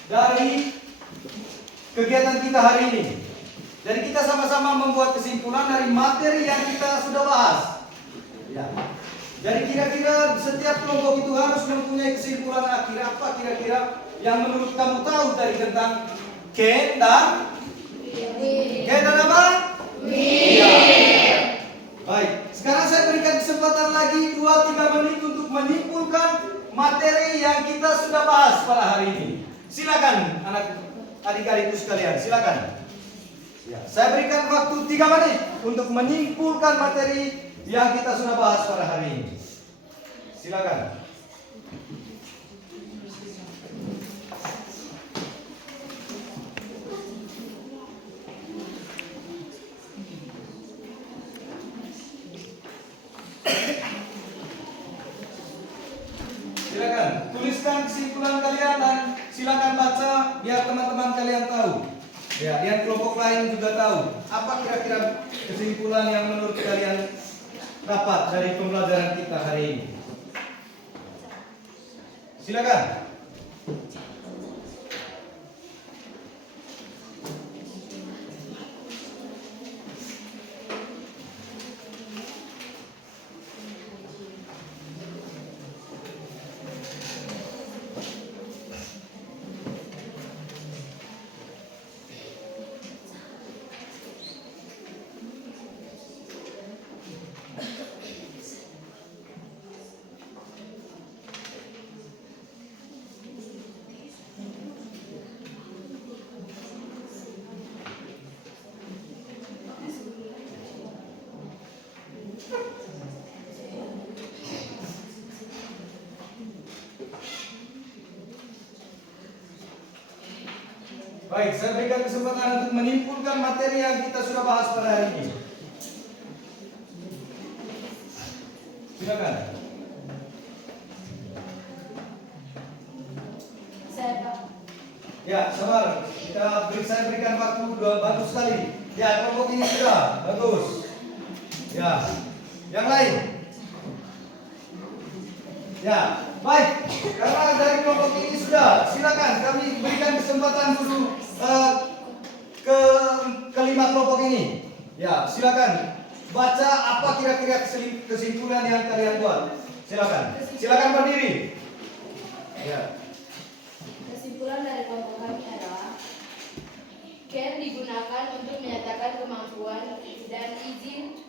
dari kegiatan kita hari ini. Jadi kita sama-sama membuat kesimpulan dari materi yang kita sudah bahas. Ya. Jadi kira-kira setiap kelompok itu harus mempunyai kesimpulan akhir apa kira-kira yang menurut kamu tahu dari tentang Ken dan apa? Iya. Baik, sekarang saya berikan kesempatan lagi 2-3 menit untuk menyimpulkan materi yang kita sudah bahas pada hari ini. Silakan adik-adikku sekalian, silakan. Ya, saya berikan waktu 3 menit untuk menyimpulkan materi yang kita sudah bahas pada hari ini. Silakan. Silakan. Silakan tuliskan kesimpulan kalian dan silakan baca biar teman-teman kalian tahu. Ya, dan kelompok lain juga tahu apa kira-kira kesimpulan yang menurut kalian dapat dari pembelajaran kita hari ini. Silakan. Baik, saya berikan kesempatan untuk menyimpulkan materi yang kita sudah bahas pada hari ini. Silakan. Saya Pak. Ya, sabar. Saya berikan waktu bagus sekali. Ya, kelompok ini sudah bagus. Ya, yang lain. Ya, baik. Karena dari kelompok ini sudah, silakan kami berikan kesempatan dulu ke kelima kelompok ini. Ya, silakan baca apa kira-kira kesimpulan yang kalian buat. Silakan. Silakan berdiri. Ya. Kesimpulan dari kelompok kami adalah can digunakan untuk menyatakan kemampuan dan izin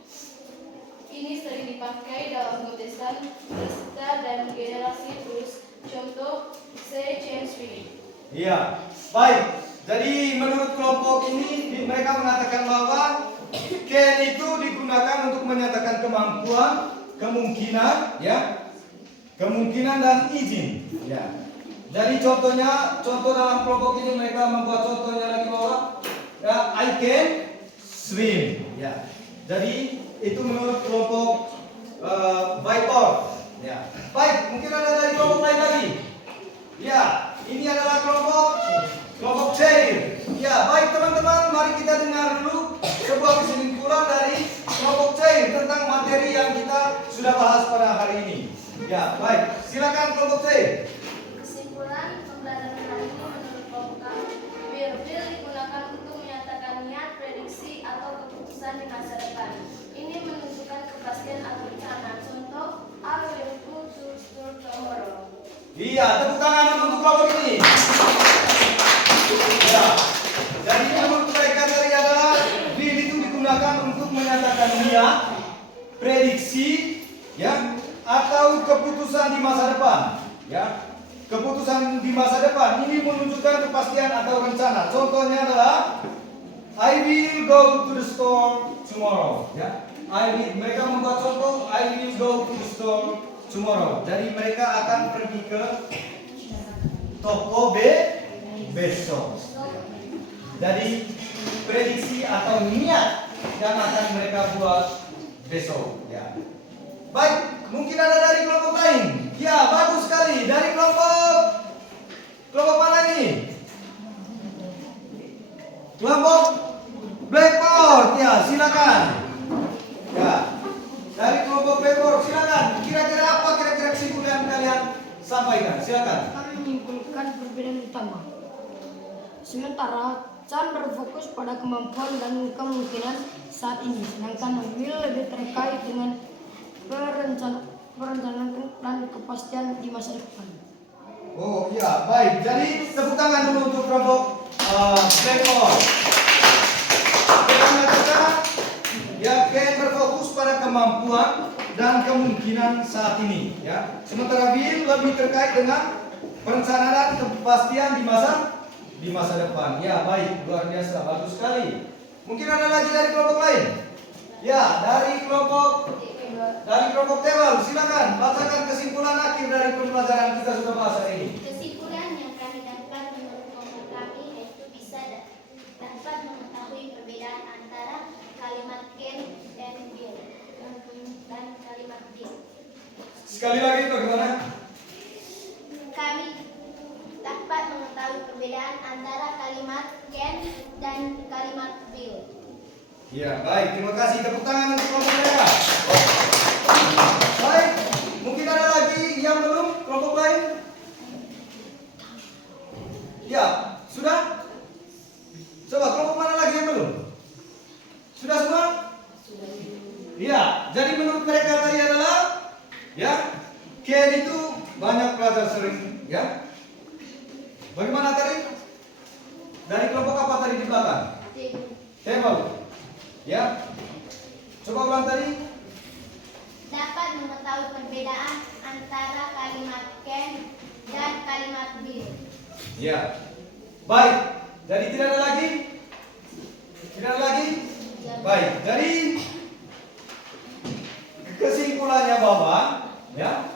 ini sering dipakai dalam kontesan peserta dan generasi terus. Contoh, say change swing. Iya, baik. Jadi menurut kelompok ini mereka mengatakan bahwa can itu digunakan untuk menyatakan kemampuan, kemungkinan, ya, kemungkinan dan izin. Ya. Jadi contoh dalam kelompok ini mereka membuat contohnya lagi bahwa ya, I can swim. Ya. Jadi itu menurut kelompok whiteboard. Ya. Baik, mungkin ada dari kelompok lain lagi. Ya, ini adalah kelompok chair. Ya, baik teman-teman, mari kita dengar dulu sebuah kesimpulan dari kelompok chair tentang materi yang kita sudah bahas pada hari ini. Ya, baik. Silakan kelompok chair. Kesimpulan pembelajaran hari ini menurut kelompok kami, will digunakan untuk menyatakan niat, prediksi, atau keputusan di masa depan. Ini menunjukkan kepastian atau rencana. Contoh, I will go to school tomorrow. Iya, tepuk tangan untuk kelompok ini. Ya. Jadi menurut mereka tadi adalah will itu digunakan untuk menyatakan niat, prediksi, ya, atau keputusan di masa depan, ya. Keputusan di masa depan ini menunjukkan kepastian atau rencana. Contohnya adalah I will go to the store tomorrow. Ya, mereka membuat contoh I will go to the store tomorrow. Jadi mereka akan pergi ke toko besok. Jadi prediksi atau niat yang akan mereka buat besok. Ya. Baik, mungkin ada dari kelompok lain. Ya, bagus sekali. Dari kelompok mana ini? Kelompok blackboard. Ya, silakan. Ya. Dari kelompok blackboard, silakan. Kira-kira apa kesimpulan kalian sampaikan? Silakan. Kami menyimpulkan perbedaan utama. Sementara Chan berfokus pada kemampuan dan kemungkinan saat ini, sedangkan Will lebih terkait dengan perencanaan dan kepastian di masa depan. Oh iya, baik. Jadi tepuk tangan dulu untuk kelompok blackboard. Kita mengatakan ya, Ken berfokus pada kemampuan dan kemungkinan saat ini. Ya, sementara Will lebih terkait dengan perencanaan dan kepastian di masa depan. Ya, baik, luar biasa, bagus sekali. Mungkin ada lagi dari kelompok lain. Ya, dari kelompok tebal, silakan bacakan kesimpulan akhir dari pembelajaran kita sudah bahas hari ini. Kesimpulan yang kami dapat menurut kelompok kami yaitu bisa dapat mengetahui perbedaan antara kalimat can dan will dan kalimat did. Sekali lagi bagaimana? perbedaan antara kalimat can dan kalimat will. Ya, baik. Terima kasih. Tepuk tangan untuk kelompok mereka. Baik. Mungkin ada lagi yang belum? Kelompok lain? Ya, sudah? Coba kelompok mana lagi yang belum? Sudah semua? Ya, jadi menurut mereka tadi adalah ya, can itu banyak pelajar sering ya. Bagaimana tadi? Dari kelompok apa tadi di belakang? Table. Ya. Coba ulang tadi. Dapat mengetahui perbedaan antara kalimat can dan kalimat will. Ya. Baik. Jadi tidak ada lagi? Tidak ada lagi? Baik. Jadi kesimpulannya bahwa ya,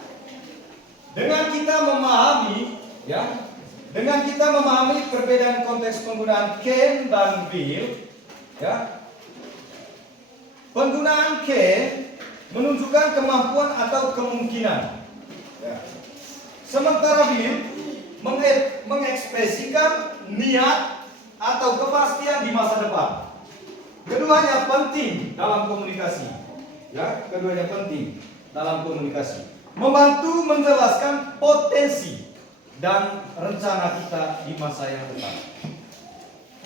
dengan kita memahami ya, dengan kita memahami perbedaan konteks penggunaan can dan will ya, penggunaan can menunjukkan kemampuan atau kemungkinan ya. Sementara will mengekspresikan niat atau kepastian di masa depan. Keduanya penting dalam komunikasi ya, keduanya penting dalam komunikasi, membantu menjelaskan potensi dan rencana kita di masa yang depan.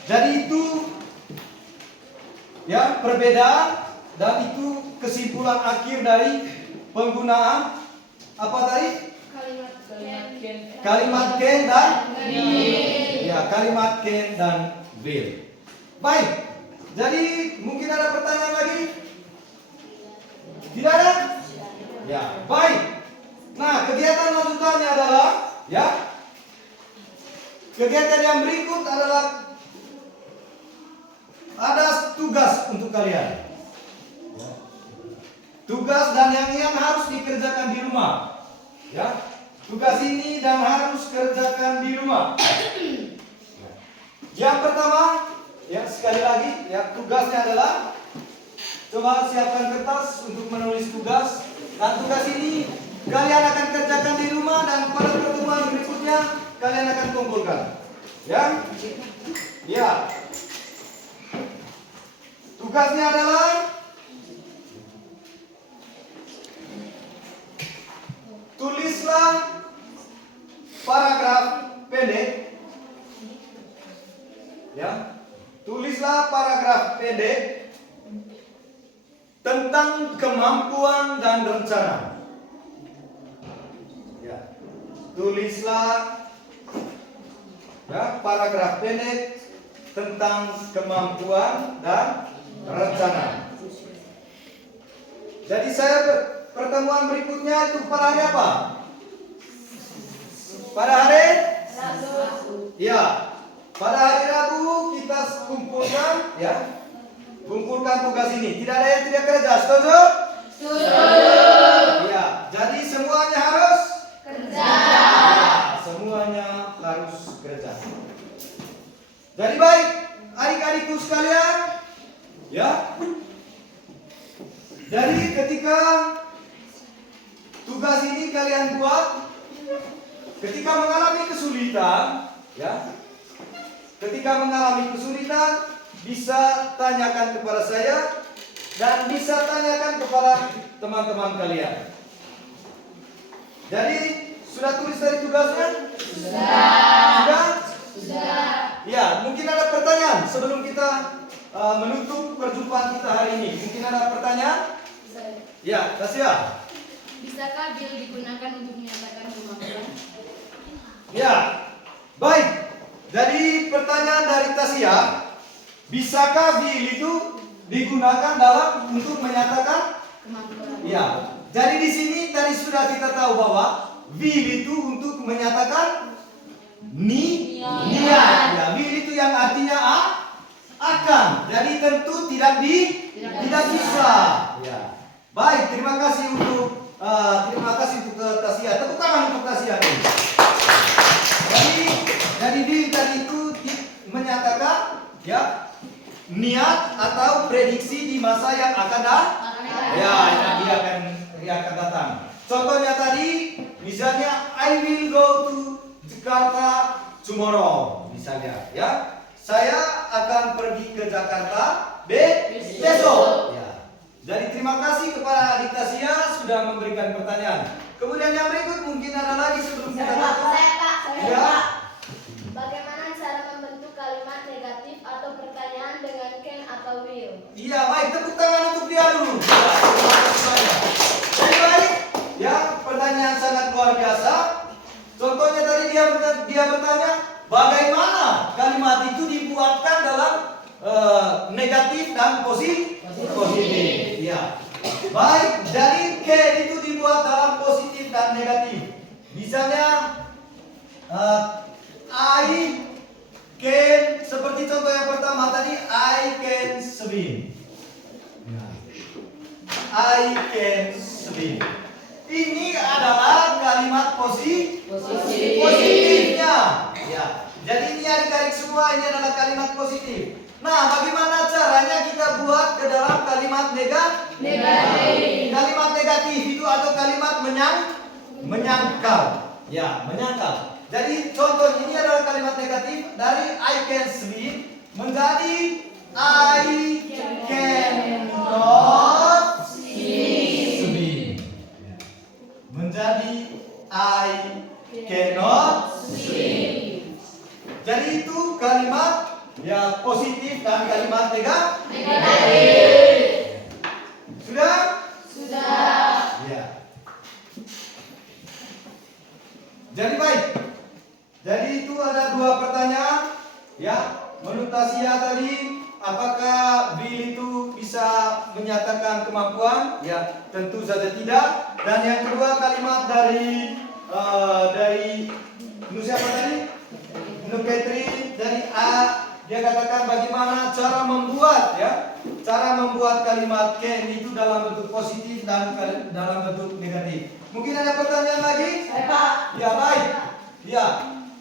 Jadi itu ya perbedaan, dan itu kesimpulan akhir dari penggunaan apa tadi? Kalimat can dan ya, kalimat can dan will. Baik. Jadi mungkin ada pertanyaan lagi? Tidak ada? Ya, baik. Nah, kegiatan lanjutannya adalah ya, kegiatan yang berikut adalah ada tugas untuk kalian. Ya. Tugas dan yang harus dikerjakan di rumah. Ya, tugas ini dan harus kerjakan di rumah. Yang pertama, ya sekali lagi, ya tugasnya adalah coba siapkan kertas untuk menulis tugas, dan tugas ini kalian akan kerjakan di rumah dan pada pertemuan berikutnya kalian akan kumpulkan. Ya? Ya. Tugasnya adalah tulislah paragraf pendek. Ya. Tulislah paragraf pendek tentang kemampuan dan rencana. Ya. Tulislah ya, paragraf pendek tentang kemampuan dan rencana. Jadi pertemuan berikutnya itu pada hari apa? Pada hari Rabu. Ya. Pada hari Rabu kita kumpulkan ya. Kumpulkan tugas ini. Tidak ada yang tidak kerja, setuju? Setuju. Ya, jadi semuanya harus kerja. Ya, semuanya harus kerja. Jadi baik, adik-adikku sekalian, ya. Jadi ketika tugas ini kalian buat, ketika mengalami kesulitan, ya. Ketika mengalami kesulitan, bisa tanyakan kepada saya dan bisa tanyakan kepada teman-teman kalian. Jadi sudah tulis dari tugasnya? Sudah? Sudah. Ya, mungkin ada pertanyaan sebelum kita menutup perjumpaan kita hari ini. Mungkin ada pertanyaan? Ya, Tasya. Bisakah will digunakan untuk menyatakan kemampuan? Ya, baik. Jadi pertanyaan dari Tasya, bisakah will itu digunakan dalam untuk menyatakan Kemampuan. ya. Jadi di sini tadi sudah kita tahu bahwa will itu untuk menyatakan niat. Ya, will itu yang artinya akan. Jadi tentu tidak bisa. Ya. Baik, terima kasih untuk Tasya. Tepuk tangan untuk Tasya. Jadi will tadi itu menyatakan ya niat atau prediksi di masa yang akan datang. Ya, dia akan datang. Contohnya tadi, misalnya I will go to Jakarta tomorrow misalnya ya. Saya akan pergi ke Jakarta besok. Ya. Jadi terima kasih kepada adik Tasya sudah memberikan pertanyaan. Kemudian yang berikut mungkin ada lagi sebelum kita tutup. Ya. Bagaimana cara membentuk kalimat negatif atau pertanyaan dengan can atau will? Iya, baik, tepuk tangan untuk dia dulu. Jadi baik, ya pertanyaan sangat luar biasa. Contohnya tadi dia bertanya, bagaimana kalimat itu dibuatkan dalam negatif dan positif. Ya, baik. Jadi can itu dibuat dalam positif dan negatif. Misalnya, I can, seperti contoh yang pertama tadi, I can swim. I can swim. Ini adalah kalimat positifnya. Ya. Jadi ini adik-adik semua, ini adalah kalimat positif. Nah, bagaimana caranya kita buat ke dalam kalimat negatif? Kalimat negatif itu atau kalimat menyangkal. Ya, menyangkal. Jadi contoh ini adalah kalimat negatif dari I can swim menjadi I cannot swim. Menjadi I cannot swim. Jadi itu kalimat ya positif dan kalimat negatif. Sudah? Ya. Jadi baik. Jadi itu ada dua pertanyaan ya. Menurut Tasya tadi, apakah Bill itu bisa menyatakan kemampuan? Ya, tentu saja tidak. Dan yang kedua kalimat dari siapa tadi? Nur Catherine dari A, dia katakan bagaimana cara membuat ya, cara membuat kalimat can itu dalam bentuk positif dan dalam bentuk negatif. Mungkin ada pertanyaan lagi? Pak. Ya baik. Ya.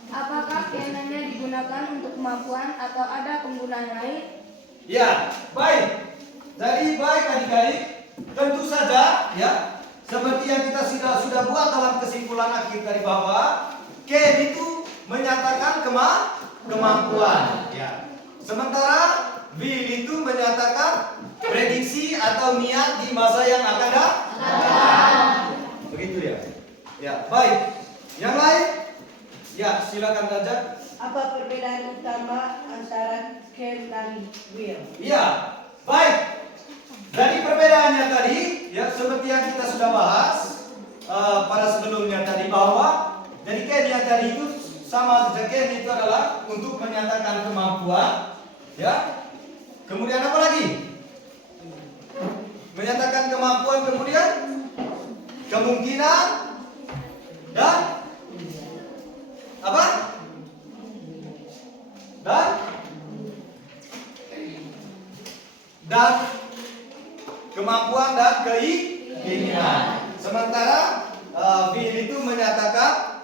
Apakah can hanya digunakan untuk kemampuan atau ada penggunaan lain? Ya, baik. Jadi baik adik-adik, tentu saja ya, seperti yang kita sudah buat dalam kesimpulan akhir dari bahwa can itu menyatakan kemampuan. Ya. Sementara will itu menyatakan prediksi atau niat di masa yang akan datang. Begitu ya. Ya, baik. Yang lain? Ya, silakan Dajjal. Apa perbedaan utama antara can dan will? Iya, baik. Dari perbedaannya tadi, ya seperti yang kita sudah bahas pada sebelumnya tadi bahwa dari can yang tadi itu sama saja, can itu adalah untuk menyatakan kemampuan, ya. Kemudian apa lagi? Menyatakan kemampuan, kemudian kemungkinan dan apa? Dan kemampuan dan keinginan. Sementara will itu menyatakan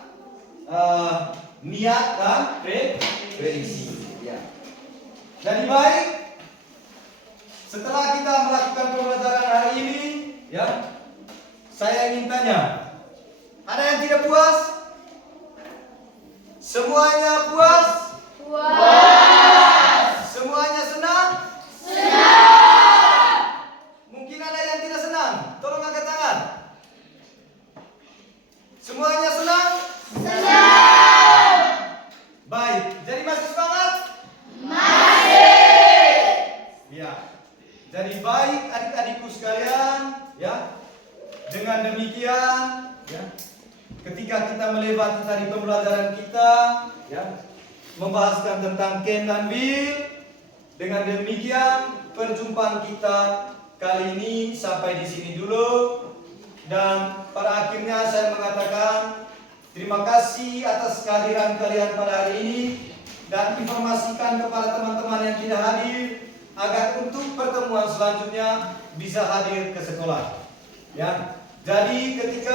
niat dan prediksi. Ya. Jadi baik. Setelah kita melakukan pembelajaran hari ini, ya, saya ingin tanya, ada yang tidak puas? Semuanya puas? Semuanya senang? Mungkin ada yang tidak senang. Tolong angkat tangan. Semuanya senang? Baik. Jadi masih semangat? Ya. Jadi baik adik-adikku sekalian, ya. Dengan demikian, ya, ketika kita melewati tadi pembelajaran kita, ya, membahaskan tentang can dan will, dengan demikian perjumpaan kita kali ini sampai di sini dulu. Dan pada akhirnya saya mengatakan terima kasih atas kehadiran kalian pada hari ini, dan informasikan kepada teman-teman yang tidak hadir agar untuk pertemuan selanjutnya bisa hadir ke sekolah. Ya, jadi ketika